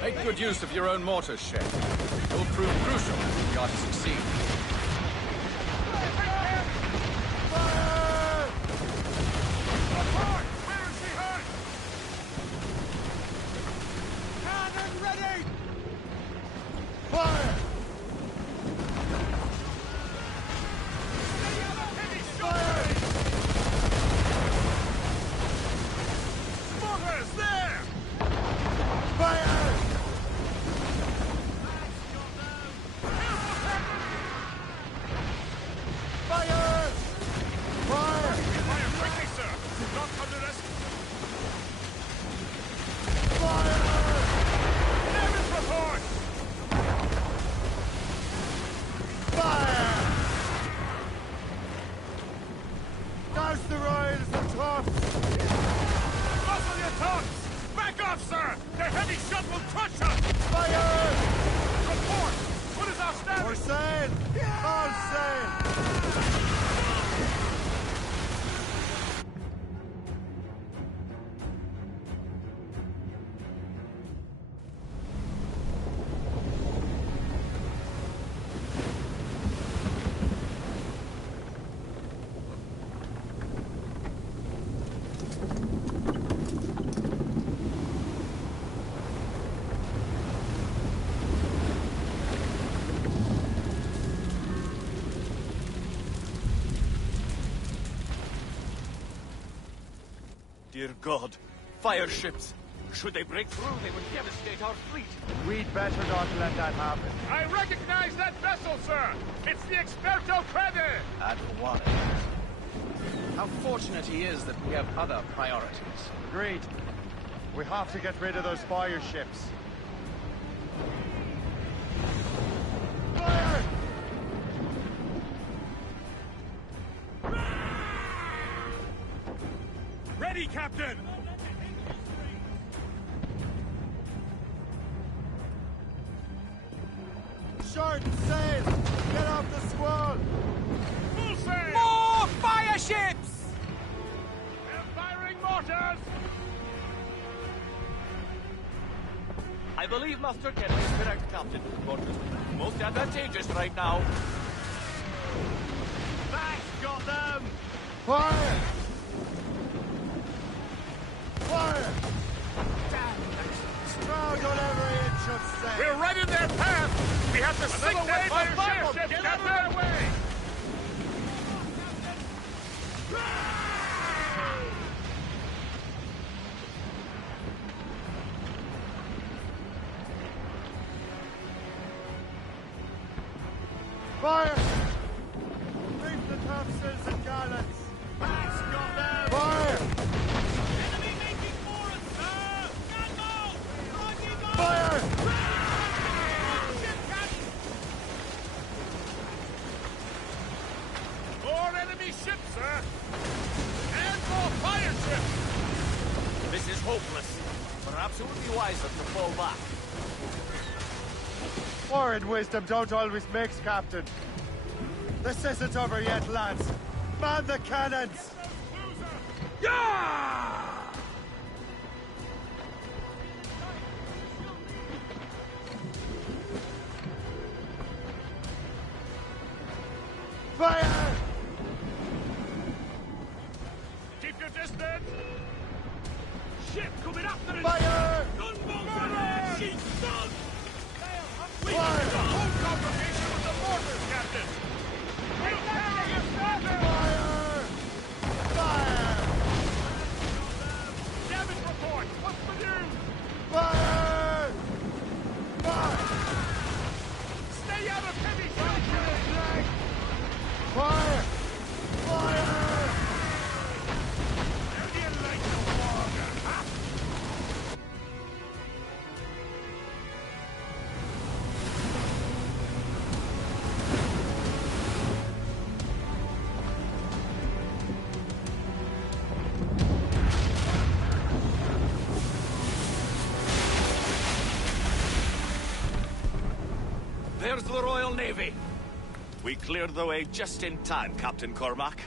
Make good use of your own mortars, Shed. It will prove crucial if we are to succeed. Cannon ready! Fire! Mortars there! Fire! Fire! Fire! Fire quickly, sir! Do not underestimate. Fire! Damage report! Fire! Douse the royals and tops! Muzzle your tongues! Back off, sir! The heavy shot will crush us! Fire! Report! What is our status? We're sail! All sail! Dear God, fire ships. Should they break through, they would devastate our fleet. We'd better not let that happen. I recognize that vessel, sir! It's the Experto Crede! Adwale. How fortunate he is that we have other priorities. Agreed. We have to get rid of those fire ships. Fire! Ready, Captain! Short sail! Get off the squall! Full sail! More fire ships! They're firing mortars! I believe Master Kenny is correct, Captain. But most advantageous right now. That's got them! Fire! Fire! Stroud on every inch of sail! We're right in their path! We have to sink them by fire ships! Get out of their way! Fire! Reef the topsails and gallants! That's got them! Fire! Enemy making for us, sir! Gunboat! Rocky Fire! Ship cannon! More enemy ships, sir! And more fire ships! This is hopeless. Perhaps it would be wiser to fall back. War and wisdom don't always mix, Captain. This isn't over yet, lads. Man the cannons! Yeah! Fire! Keep your distance! Ship coming after us! Fire! Gunboats! She's sunk! We Fire! have the whole congregation with the mortars, Captain! We'll carry you, Captain! Fire! Fire! Damage report! What's the news? Fire! Fire! Stay out of heavy shot! Fire! Fire! How do you like the water, huh? There's the Royal Navy. We cleared the way just in time, Captain Cormac.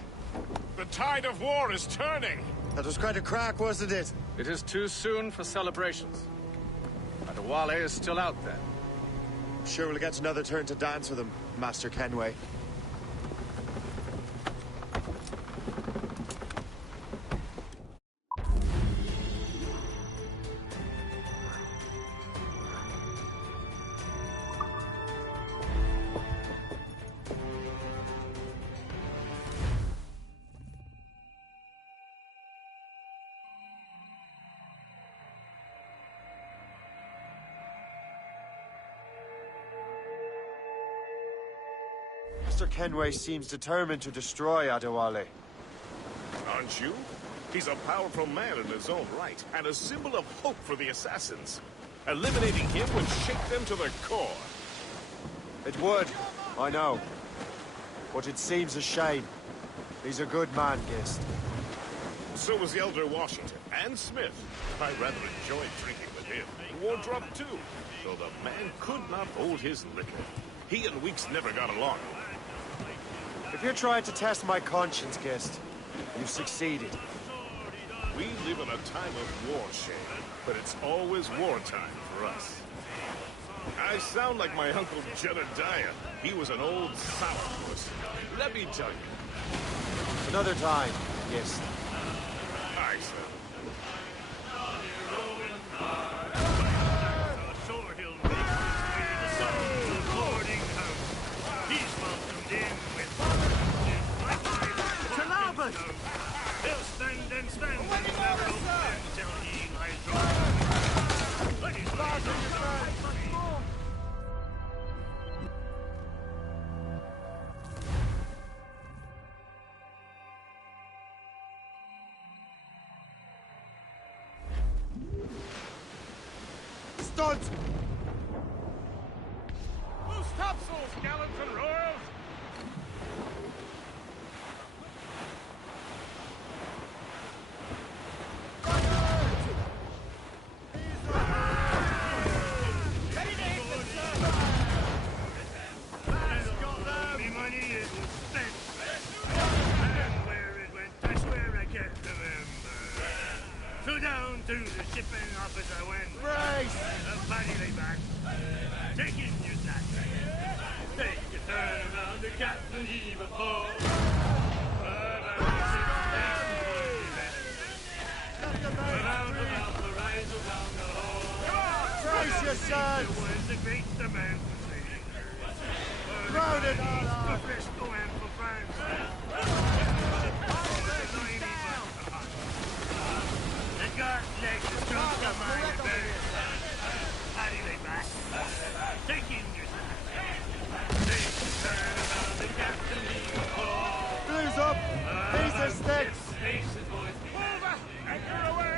The tide of war is turning! That was quite a crack, wasn't it? It is too soon for celebrations. Adewale is still out there. Sure we'll get another turn to dance with him, Master Kenway. Master Kenway seems determined to destroy Adewale. Aren't you? He's a powerful man in his own right, and a symbol of hope for the assassins. Eliminating him would shake them to their core. It would, I know. But it seems a shame. He's a good man, Gist. So was the Elder Washington, and Smith. I rather enjoyed drinking with him. Wardrop, too, though the man could not hold his liquor. He and Weeks never got along. If you're trying to test my conscience, Gist, you've succeeded. We live in a time of war, Shane, but it's always wartime for us. I sound like my Uncle Jedediah. He was an old sourpuss. Let me tell you. Another time, Gist. Aye, sir. He'll stand and stand and never open until he lies dry. Let his lies Studs! Loose topsails, gallants and royals! To the shipping office I went. Brace! Body lay back. Take in your sack. Take a turn around the captain, heave a pole. Brace yourselves! Was the great demand for trading. Crowded! For Frisco and for France. Got legs to drunk on my back. Body lay back. Take in your sack. Take a turn around the captain, leave a pole. Blues up! Piece of sticks! Faces, boys. Over! Anchor away!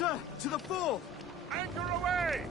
Sir, to the fore! Anchor away!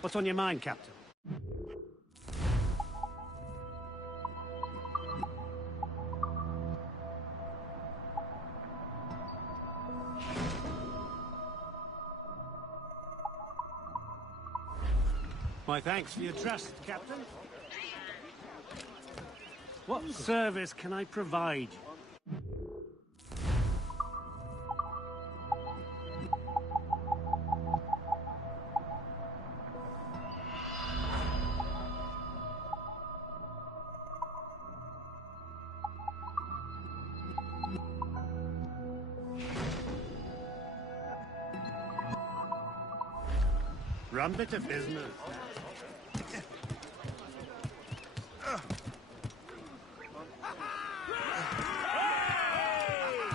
What's on your mind, Captain? My thanks for your trust, Captain. What service can I provide you? Rum bit of business.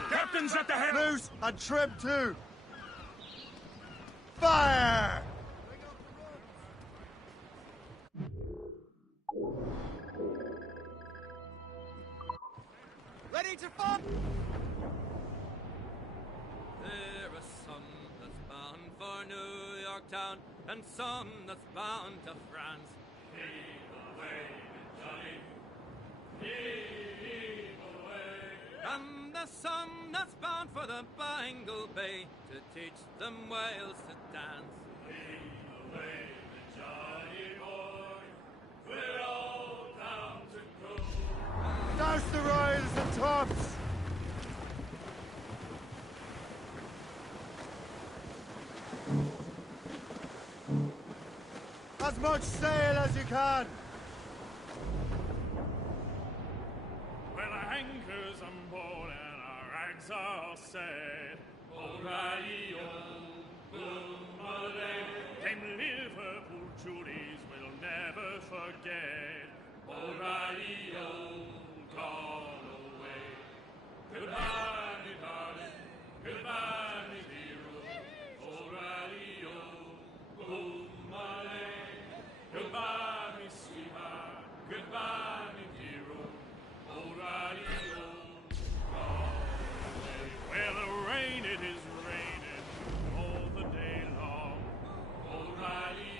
Captain's at the helm! Loose and trim too! Fire! Ready to fire! There is some that's bound for New York town, and some that's bound to France. Heave away, Johnny. Heave away. And there's some that's bound for the Bangle Bay to teach them Wales to dance. Heave away, Johnny boy. We're all down to go. Douse the royals and tops! As much sail as you can! Well, our anchor's on board and our rags are set. O'Reilly, them Liverpool Judies will never forget. O'Reilly, gone away. Goodbye, me darling. Goodbye, me hero. O'Reilly, my lady. Goodbye, me sweetheart. Goodbye, me hero. O'Reilly, gone away. Well, the rain, it is raining all the day long. O'Reilly,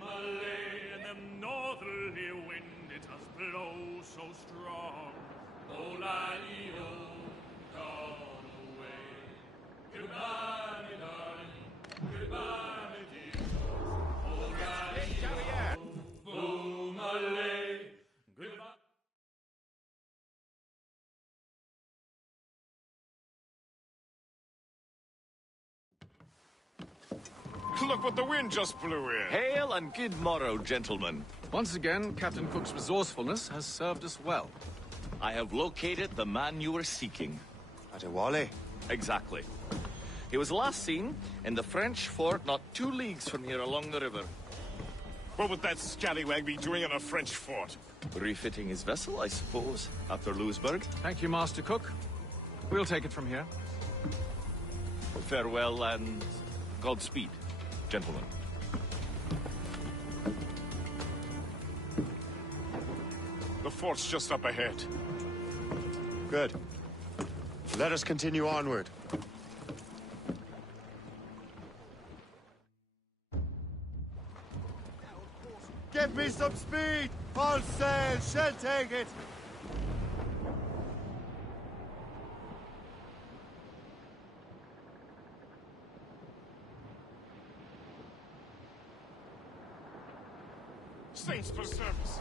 my lady. And them northerly wind, it does blow so strong. O'Reilly, gone away. Goodbye, me darling. Goodbye, me dear. O'Reilly, my lady. Goodbye. Look what the wind just blew in. Hail and good morrow, gentlemen. Once again, Captain Cook's resourcefulness has served us well. I have located the man you were seeking. Adewale? Exactly. He was last seen in the French fort not 2 leagues from here along the river. What would that scallywag be doing in a French fort? Refitting his vessel, I suppose, after Louisburg. Thank you, Master Cook. We'll take it from here. Farewell and Godspeed, gentlemen. The fort's just up ahead. Good. Let us continue onward. Give me some speed! All sail! Shall take it! Saints preserve us!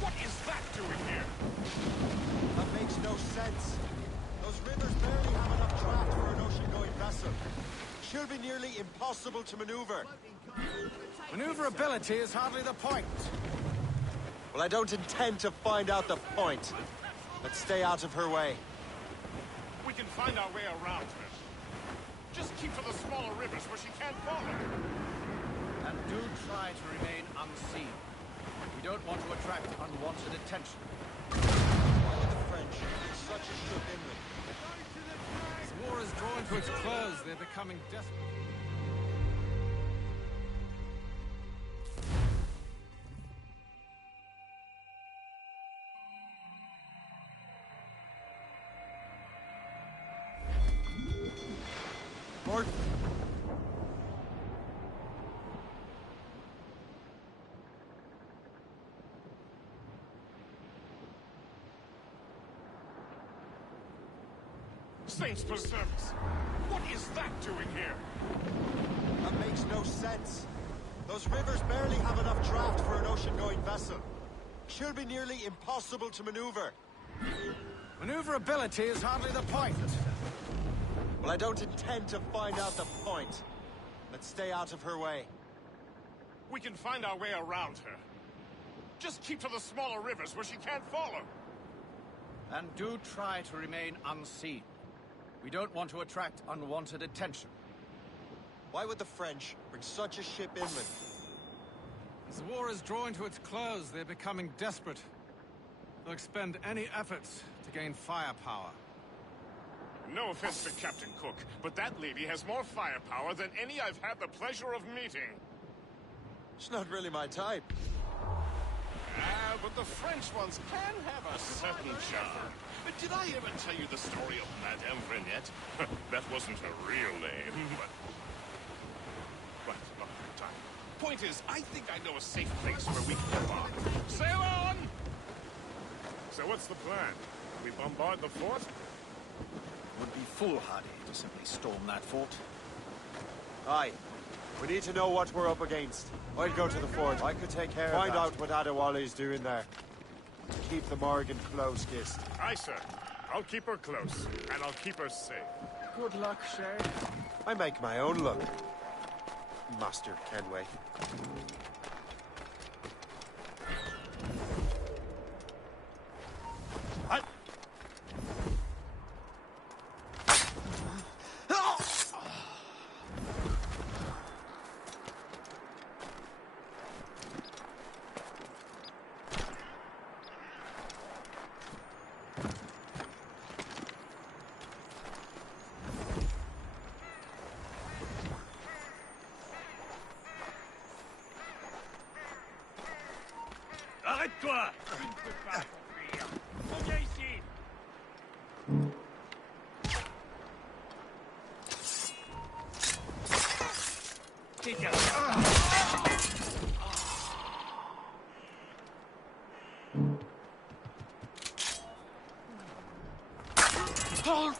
What is that doing here? That makes no sense. Those rivers barely have enough draft for an ocean-going vessel. Should be nearly impossible to maneuver. Maneuverability is hardly the point. Well, I don't intend to find out the point. Let's stay out of her way. We can find our way around her. Just keep to the smaller rivers where she can't follow. And do try to remain unseen. We don't want to attract unwanted attention. Why are the French such a ship inland? As the war is drawing to its close, they're becoming desperate. Port. Saints preserve us! What is that doing here? That makes no sense. Those rivers barely have enough draft for an ocean-going vessel. Should be nearly impossible to maneuver. Maneuverability is hardly the point. Well, I don't intend to find out the point. Let's stay out of her way. We can find our way around her. Just keep to the smaller rivers where she can't follow. And do try to remain unseen. We don't want to attract unwanted attention. Why would the French bring such a ship inland? As the war is drawing to its close, they're becoming desperate. They'll expend any efforts to gain firepower. No offense to Captain Cook, but that lady has more firepower than any I've had the pleasure of meeting. She's not really my type. Ah, but the French ones can have a certain charm. But did I ever tell you the story of Madame Renette? That wasn't her real name, but not her time. Point is, I think I know a safe place where we can go on. Sail on! So what's the plan? We bombard the fort? Would be foolhardy to simply storm that fort. Aye. We need to know what we're up against. I'll go to the fort. I could take care of that. Find out what Adewale's doing there. Keep the Morrigan close, Gist. Aye, sir. I'll keep her close, and I'll keep her safe. Good luck, Shay. I make my own luck, Master Kenway. Arrête-toi! Reviens ici! Hold!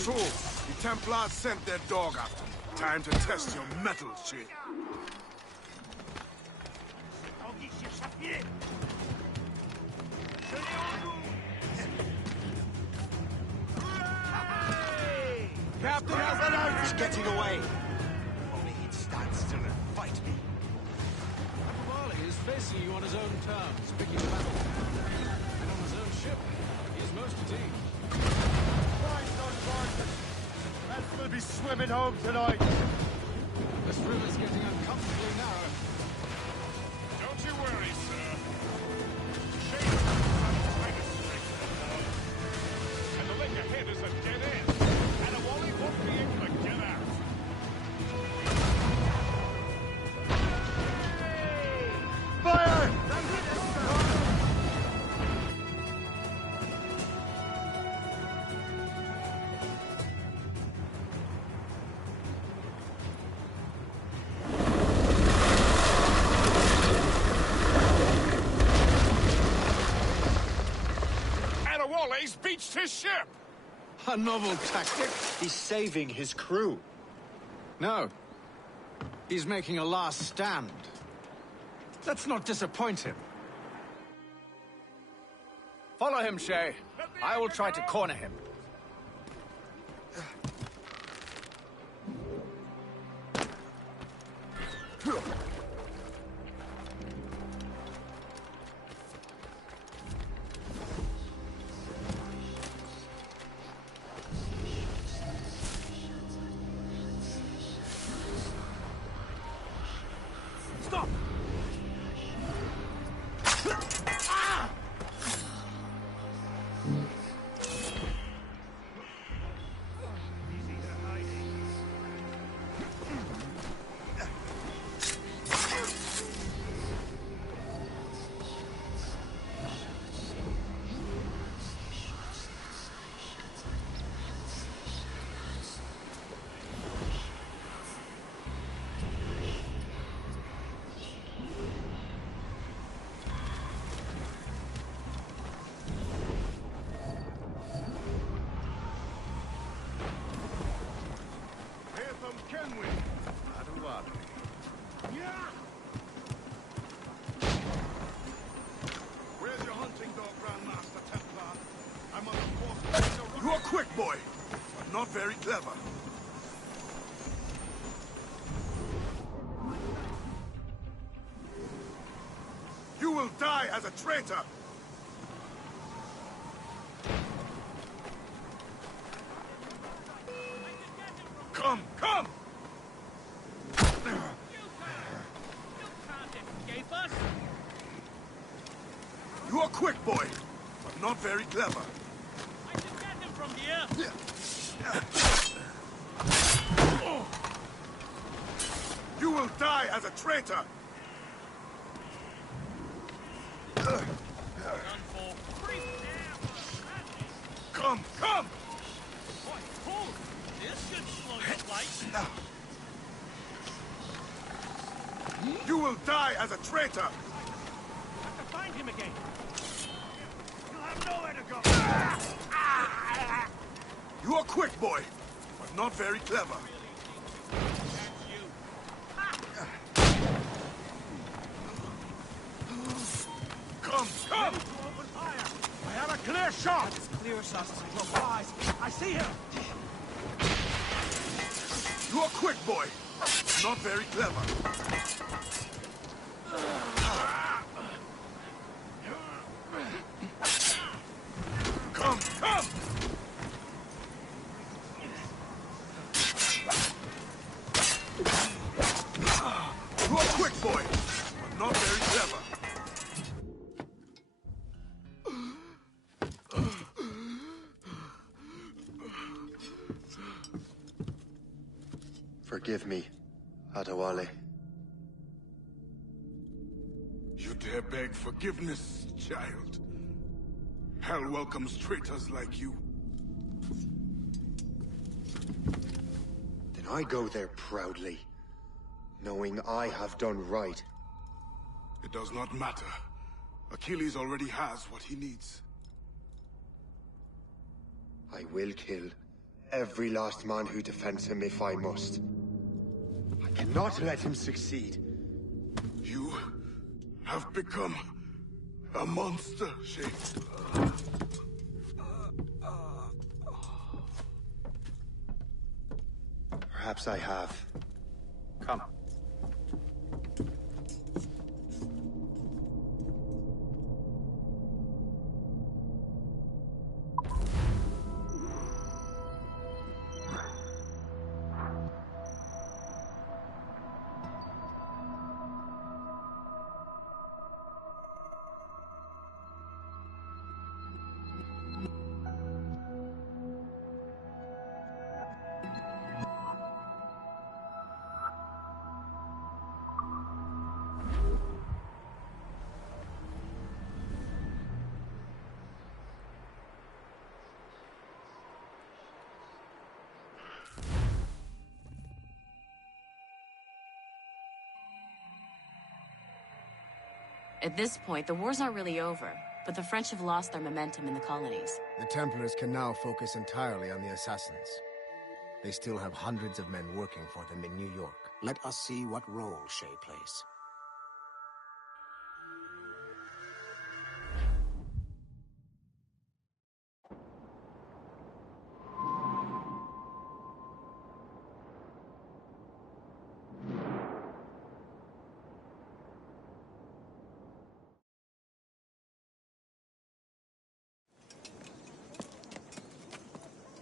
So, the Templars sent their dog after me. Time to test your mettle, Shay. Captain has an out! He's getting away! Only he'd stand still and fight me. Well, he's facing you on his own terms, picking a battle. And on his own ship, he's most fatigued. Christ on Barton! And we'll be swimming home tonight! This river's getting uncomfortably narrow. Don't you worry, sir. Shane is quite a straight dog. And the lake ahead is a dead end. And a Wally won't be able to get out. Fire! Adewale's beached his ship! A novel tactic. He's saving his crew. No. He's making a last stand. Let's not disappoint him. Follow him, Shay. I will try to corner him. Stop! Can we? Where's your hunting dog, Grandmaster Templar? I'm on the course. You are quick, boy, but not very clever. You will die as a traitor! Come, come! You are quick, boy, but not very clever. I can get him from here. You will die as a traitor! Come, come! This should slow your flight. You will die as a traitor! Have to find him again. You'll have nowhere to go. You are quick, boy, but not very clever. Come, come! Open fire. I have a clear shot. As clear as us. Close eyes. I see him. You are quick, boy, but not very clever. Come, come! You are quick, boy, but not very clever. Forgive me, Adewale. You dare beg forgiveness, child? Hell welcomes traitors like you. Then I go there proudly, knowing I have done right. It does not matter. Achilles already has what he needs. I will kill every last man who defends him if I must. I cannot let him succeed. You have become a monster, Shay. Perhaps I have. Come. At this point, the war's not really over, but the French have lost their momentum in the colonies. The Templars can now focus entirely on the assassins. They still have hundreds of men working for them in New York. Let us see what role Shay plays.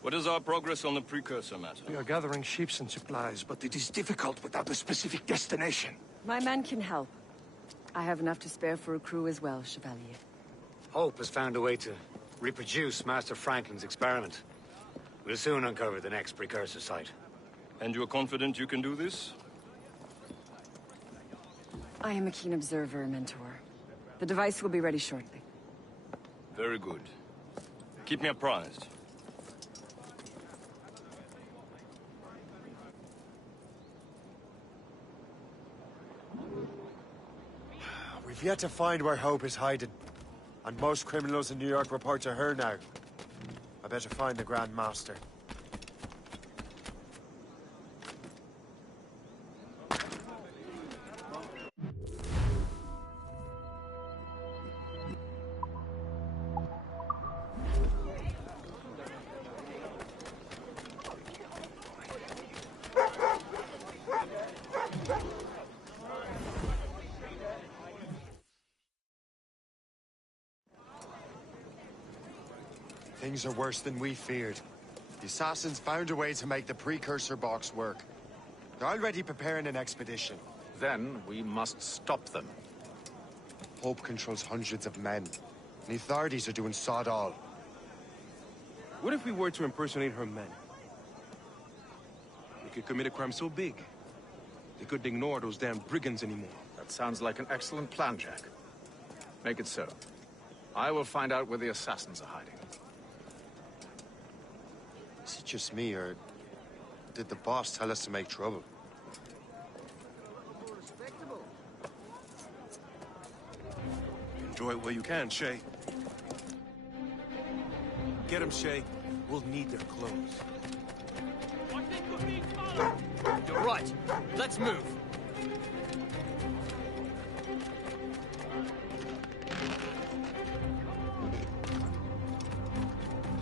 What is our progress on the precursor matter? We are gathering ships and supplies, but it is difficult without a specific destination. My men can help. I have enough to spare for a crew as well, Chevalier. Hope has found a way to reproduce Master Franklin's experiment. We'll soon uncover the next precursor site. And you're confident you can do this? I am a keen observer, Mentor. The device will be ready shortly. Very good. Keep me apprised. We've yet to find where Hope is hiding. And most criminals in New York report to her now. I better find the Grand Master. Things are worse than we feared. The assassins found a way to make the precursor box work. They're already preparing an expedition. Then we must stop them. Hope controls hundreds of men. The authorities are doing sod all. What if we were to impersonate her men? We could commit a crime so big, they couldn't ignore those damn brigands anymore. That sounds like an excellent plan, Jack. Make it so. I will find out where the assassins are hiding. Is it just me, or did the boss tell us to make trouble? Enjoy it while you can, Shay. Get him, Shay. We'll need their clothes. You're right. Let's move.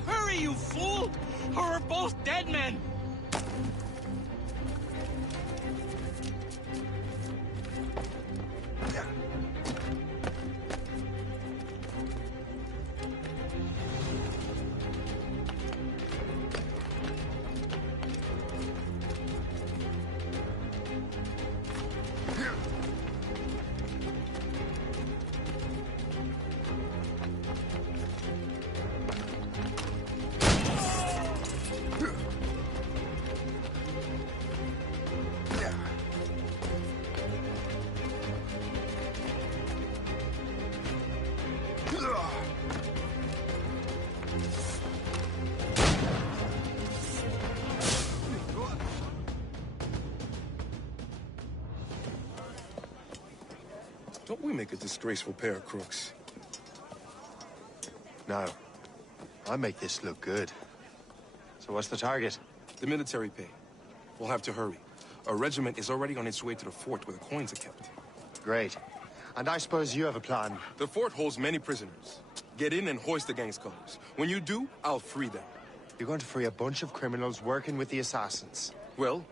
Hurry, you fool! Or we're both dead men! Don't we make a disgraceful pair of crooks? No. I make this look good. So what's the target? The military pay. We'll have to hurry. A regiment is already on its way to the fort where the coins are kept. Great. And I suppose you have a plan. The fort holds many prisoners. Get in and hoist the gang's colors. When you do, I'll free them. You're going to free a bunch of criminals working with the assassins. Well,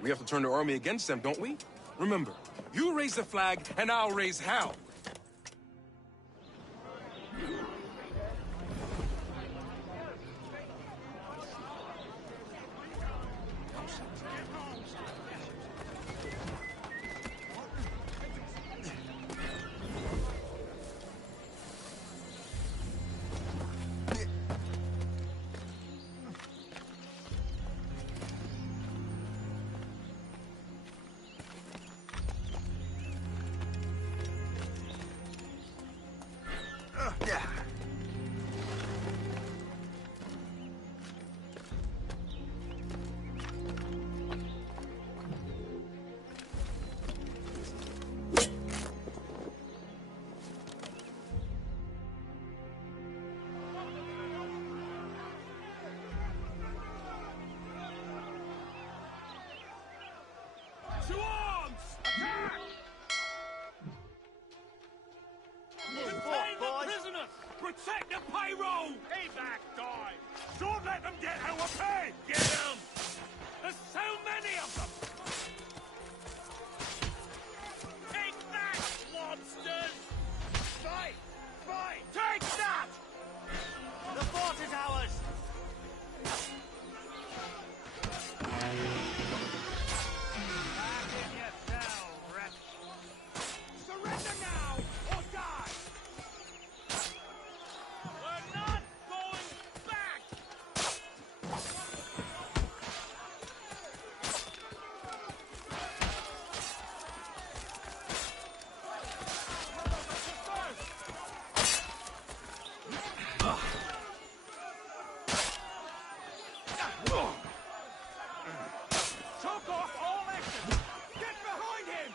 we have to turn the army against them, don't we? Remember, you raise the flag, and I'll raise hell. To arms! Attack! Detain the prisoners! Protect the payroll! Payback time! Don't let them get our pay! Get them! There's so many of them! Take that, monsters! Fight! Fight! Take that! The fort is ours! Surrender now, or die! We're not going back! Choke off all action! Get behind him!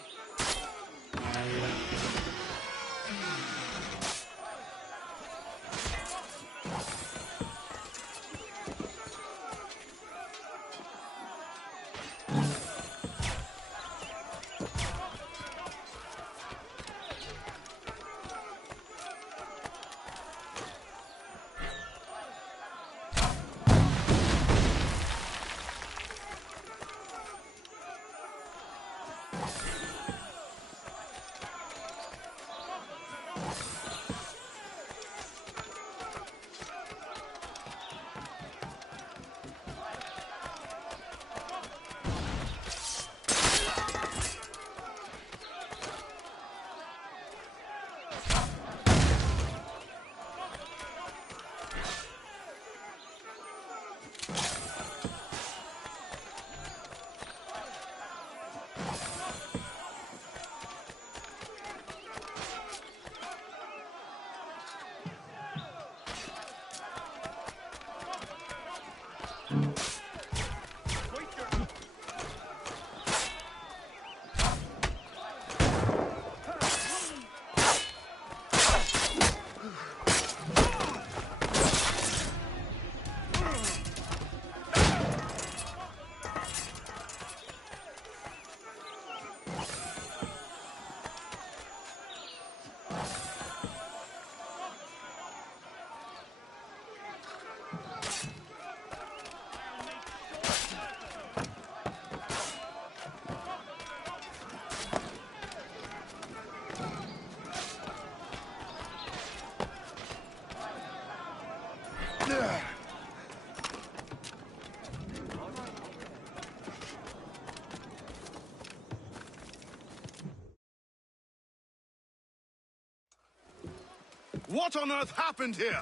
What on earth happened here?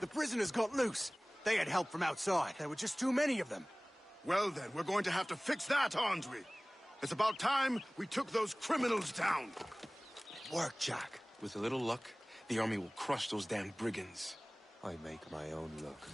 The prisoners got loose. They had help from outside. There were just too many of them. Well then, we're going to have to fix that, aren't we? It's about time we took those criminals down. Work, Jack. With a little luck, the army will crush those damn brigands. I make my own luck.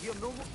Hear no more.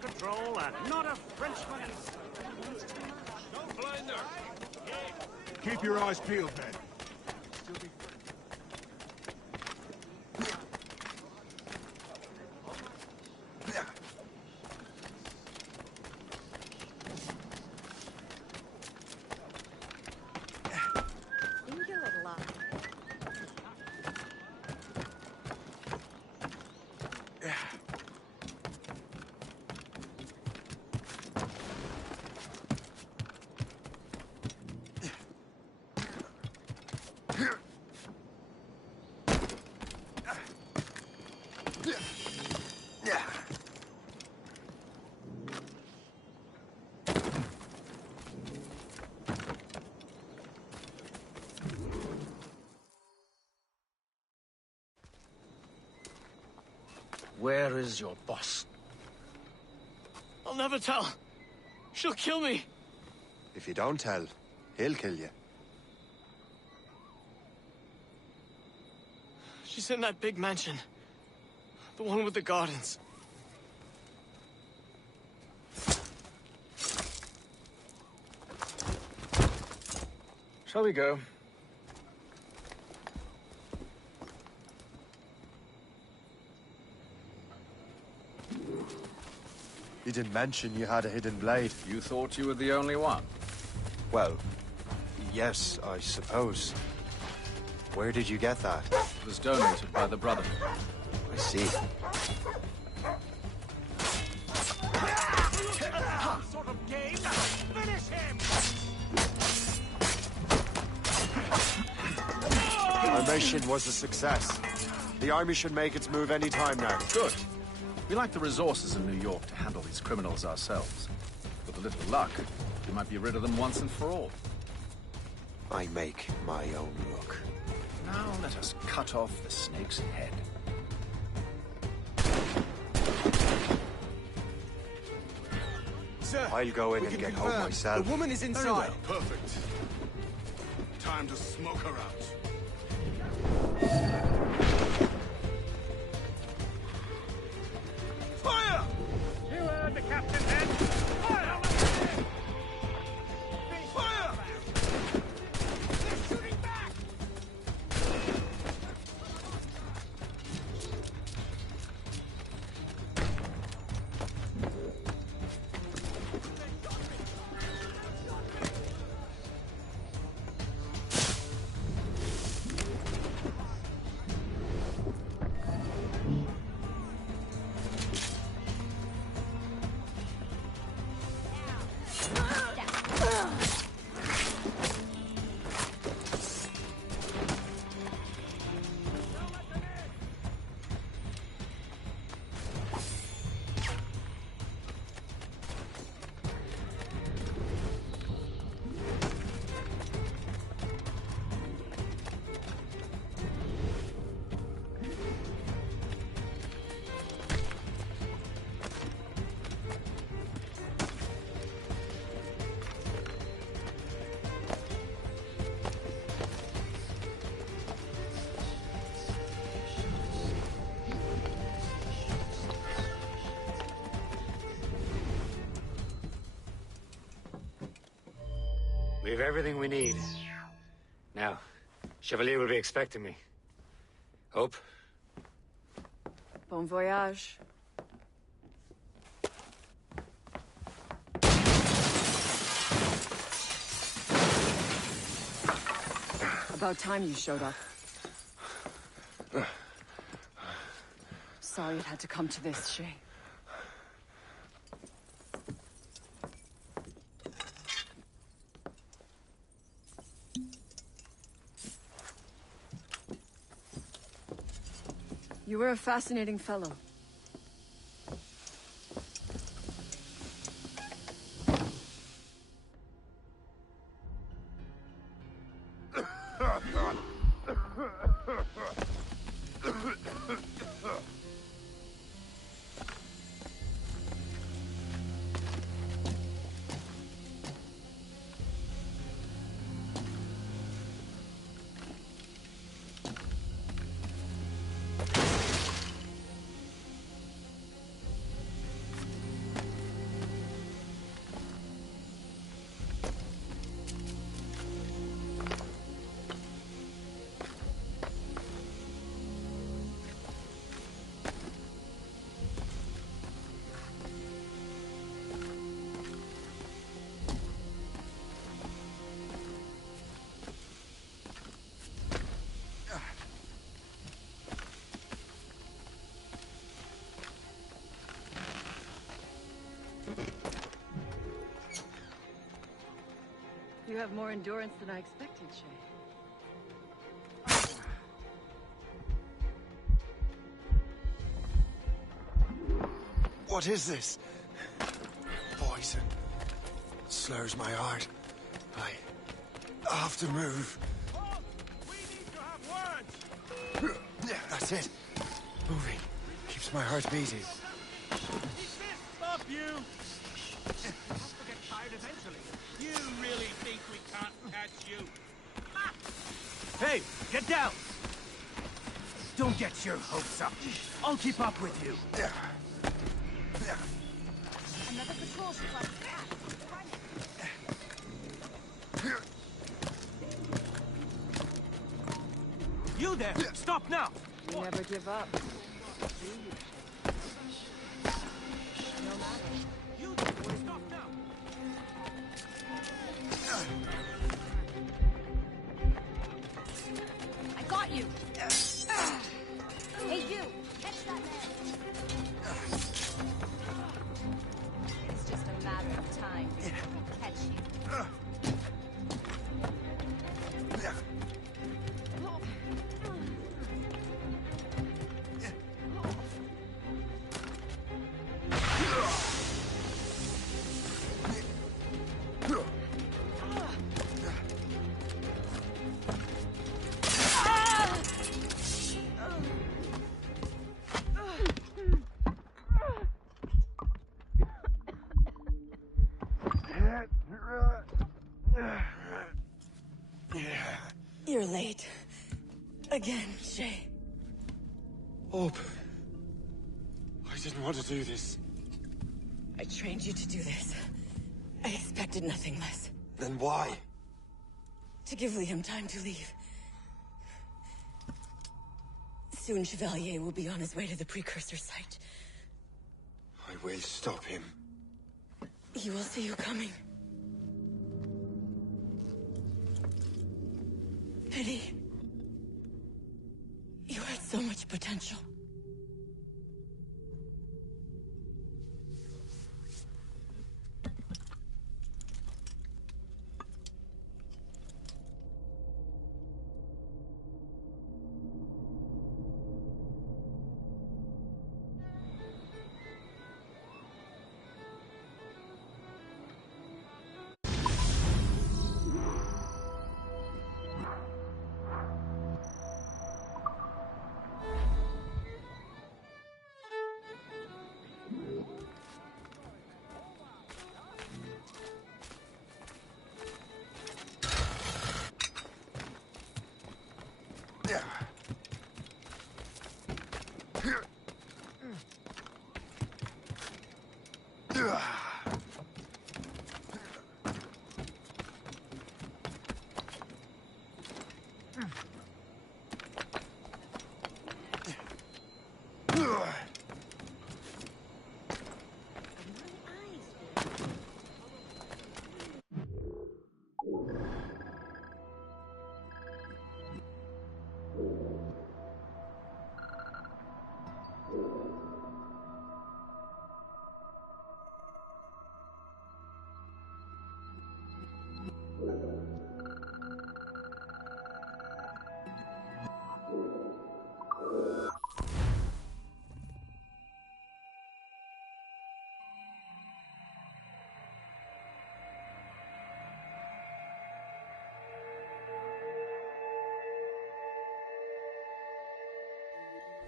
Control and not a Frenchman. Don't blind her. Keep your eyes peeled, men. Where is your boss? I'll never tell. She'll kill me. If you don't tell, he'll kill you. She's in that big mansion. The one with the gardens. Shall we go? You didn't mention you had a hidden blade. You thought you were the only one? Well, yes, I suppose. Where did you get that? It was donated by the Brotherhood. I see. Sort of game. Finish him! Our mission was a success. The army should make its move any time now. Good. We lack the resources in New York to handle these criminals ourselves. With a little luck, we might be rid of them once and for all. I make my own luck. Now let us cut off the snake's head. Sir, I'll go in we and can get home confirm. myself. The woman is Very inside. well. Perfect. Time to smoke her out. Fire! You heard the captain then. Fire! Fire! They're shooting back! We have everything we need. Now, Chevalier will be expecting me. Hope? Bon voyage. About time you showed up. Sorry it had to come to this, Shay. You were a fascinating fellow. You have more endurance than I expected, Shay. What is this? Poison. It slurs my heart. I have to move. We need to have words! Yeah, that's it. Moving keeps my heart beating. Stop you! You have to get tired eventually. You really think we can't catch you? Hey, get down! Don't get your hopes up. I'll keep up with you. Another patrol ship on the path. You there! Stop now! You never give up. No matter. You there! Stop now! I got you! Hey, you! Catch that man! It's just a matter of time before we catch you. You're late. Again, Shay. Hope. I didn't want to do this. I trained you to do this. I expected nothing less. Then why? To give Liam time to leave. Soon Chevalier will be on his way to the precursor site. I will stop him. He will see you coming. Pity. You had so much potential.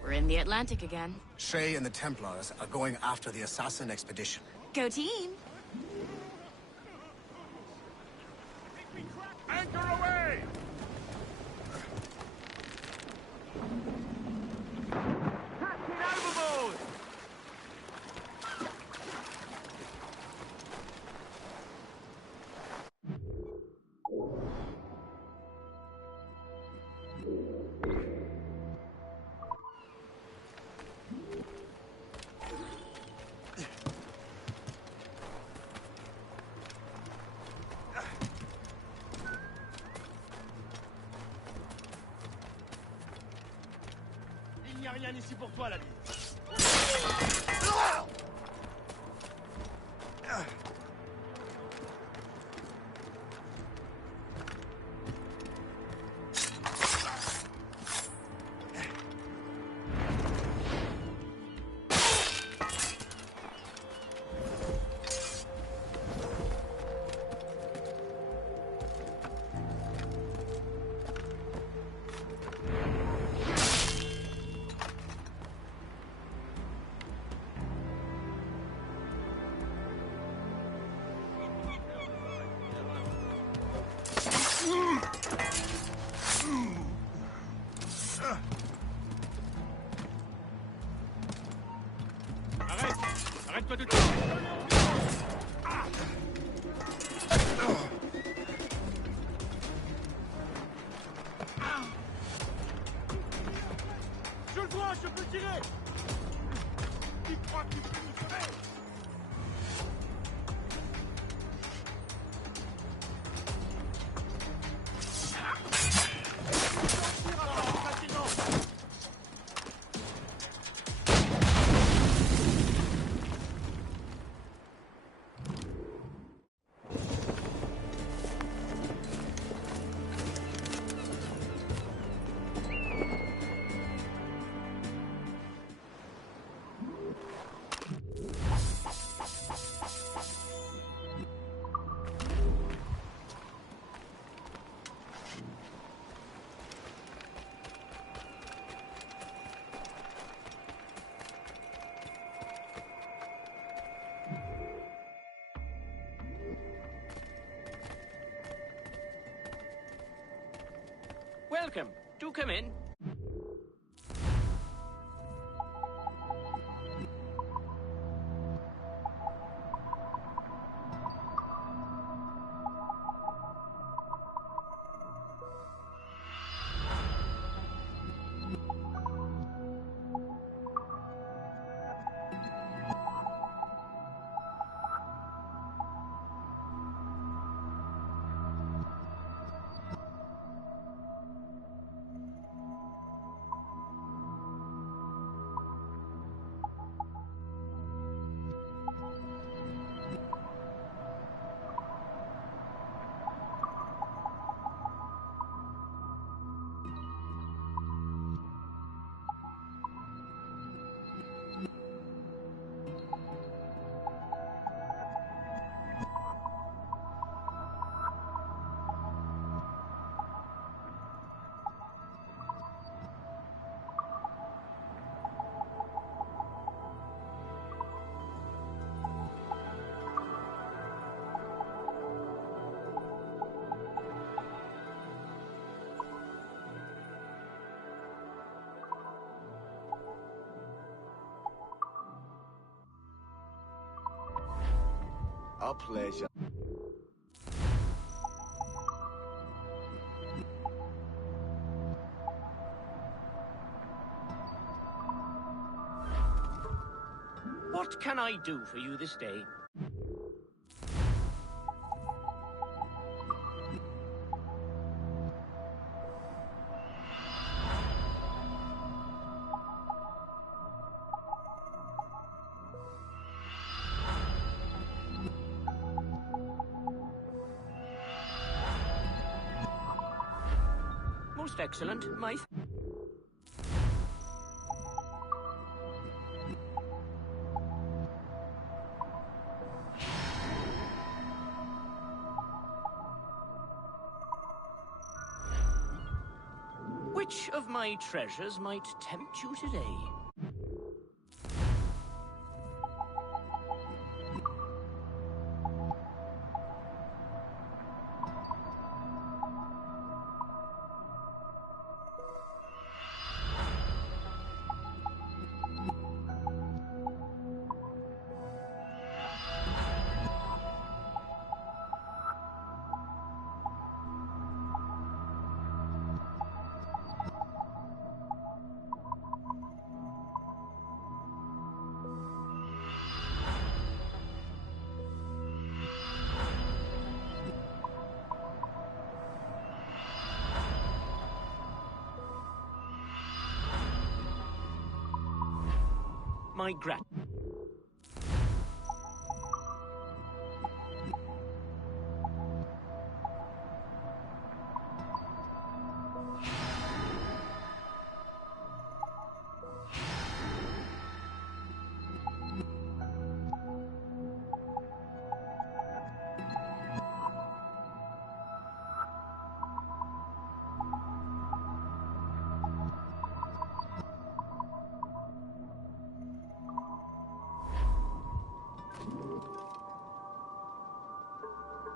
We're in the Atlantic again. Shay and the Templars are going after the assassin expedition. Go team! Anchor away! Captain overboard! Il n'y a rien ici pour toi, l'ami. pas de... Je le vois, je peux tirer. Tu crois que tu peux nous sauver? Welcome. Do come in. A pleasure. What can I do for you this day? Most excellent, my... Which of my treasures might tempt you today? My grat...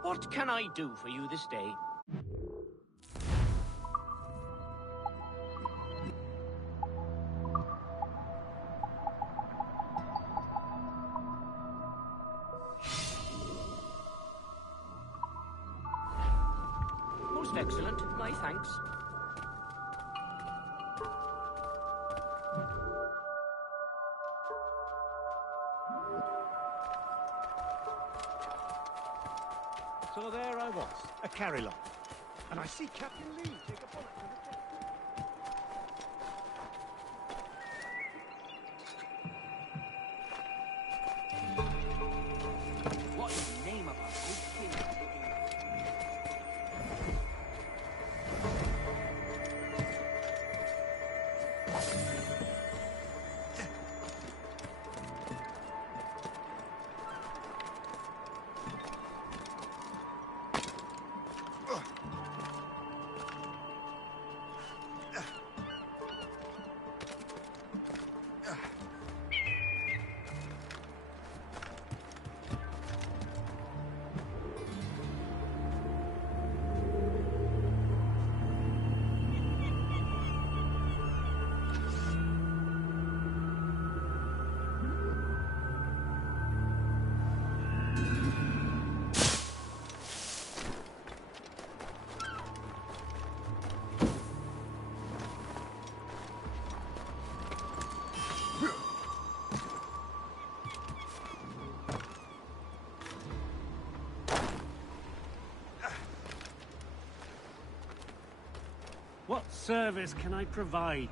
What can I do for you this day? Most excellent. My thanks. So there I was, a carry-on. And I see Captain Lee take a bullet to the chest. What in the name of our good king? What service can I provide you?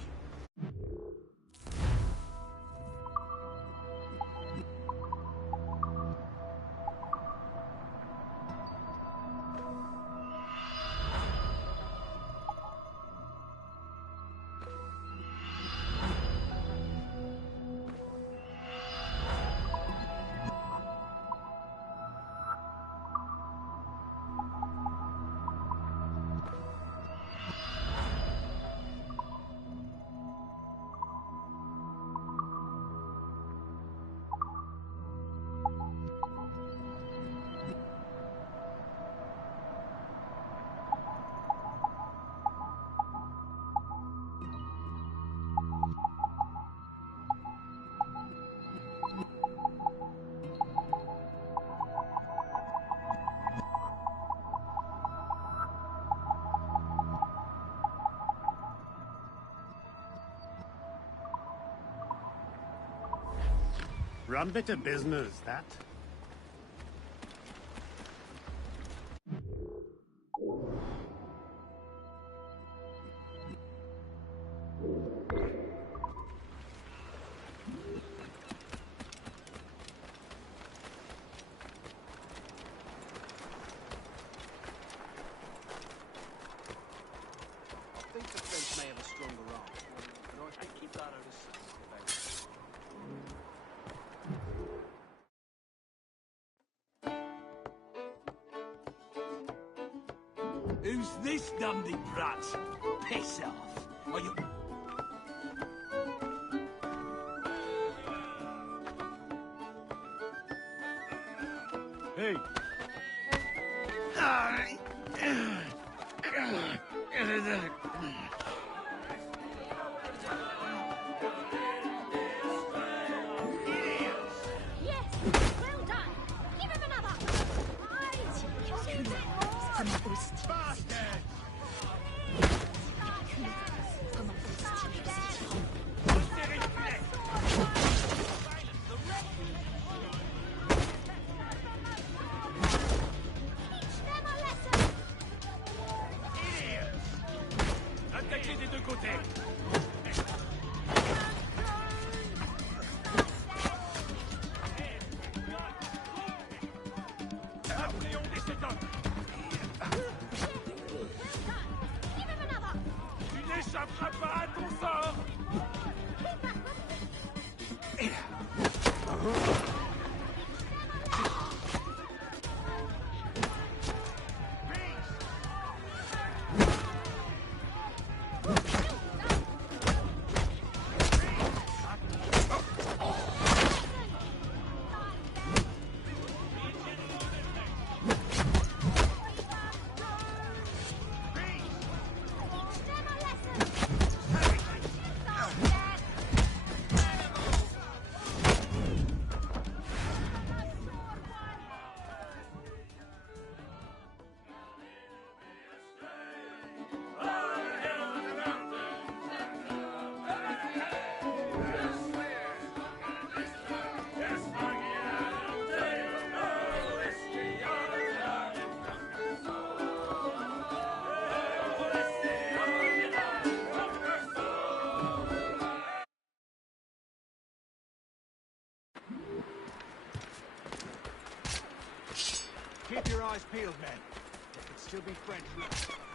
Run bit of business, that. I think the French may have a stronger arm, but I keep that out of sight. Who's this Dundee brat? Piss off. Are you... Hey! Yes! Well done! Give him another! Attaquez des deux côtés. Appléons des setups. Tu n'échapperas pas à ton sort. Keep your eyes peeled, men. There could still be French left.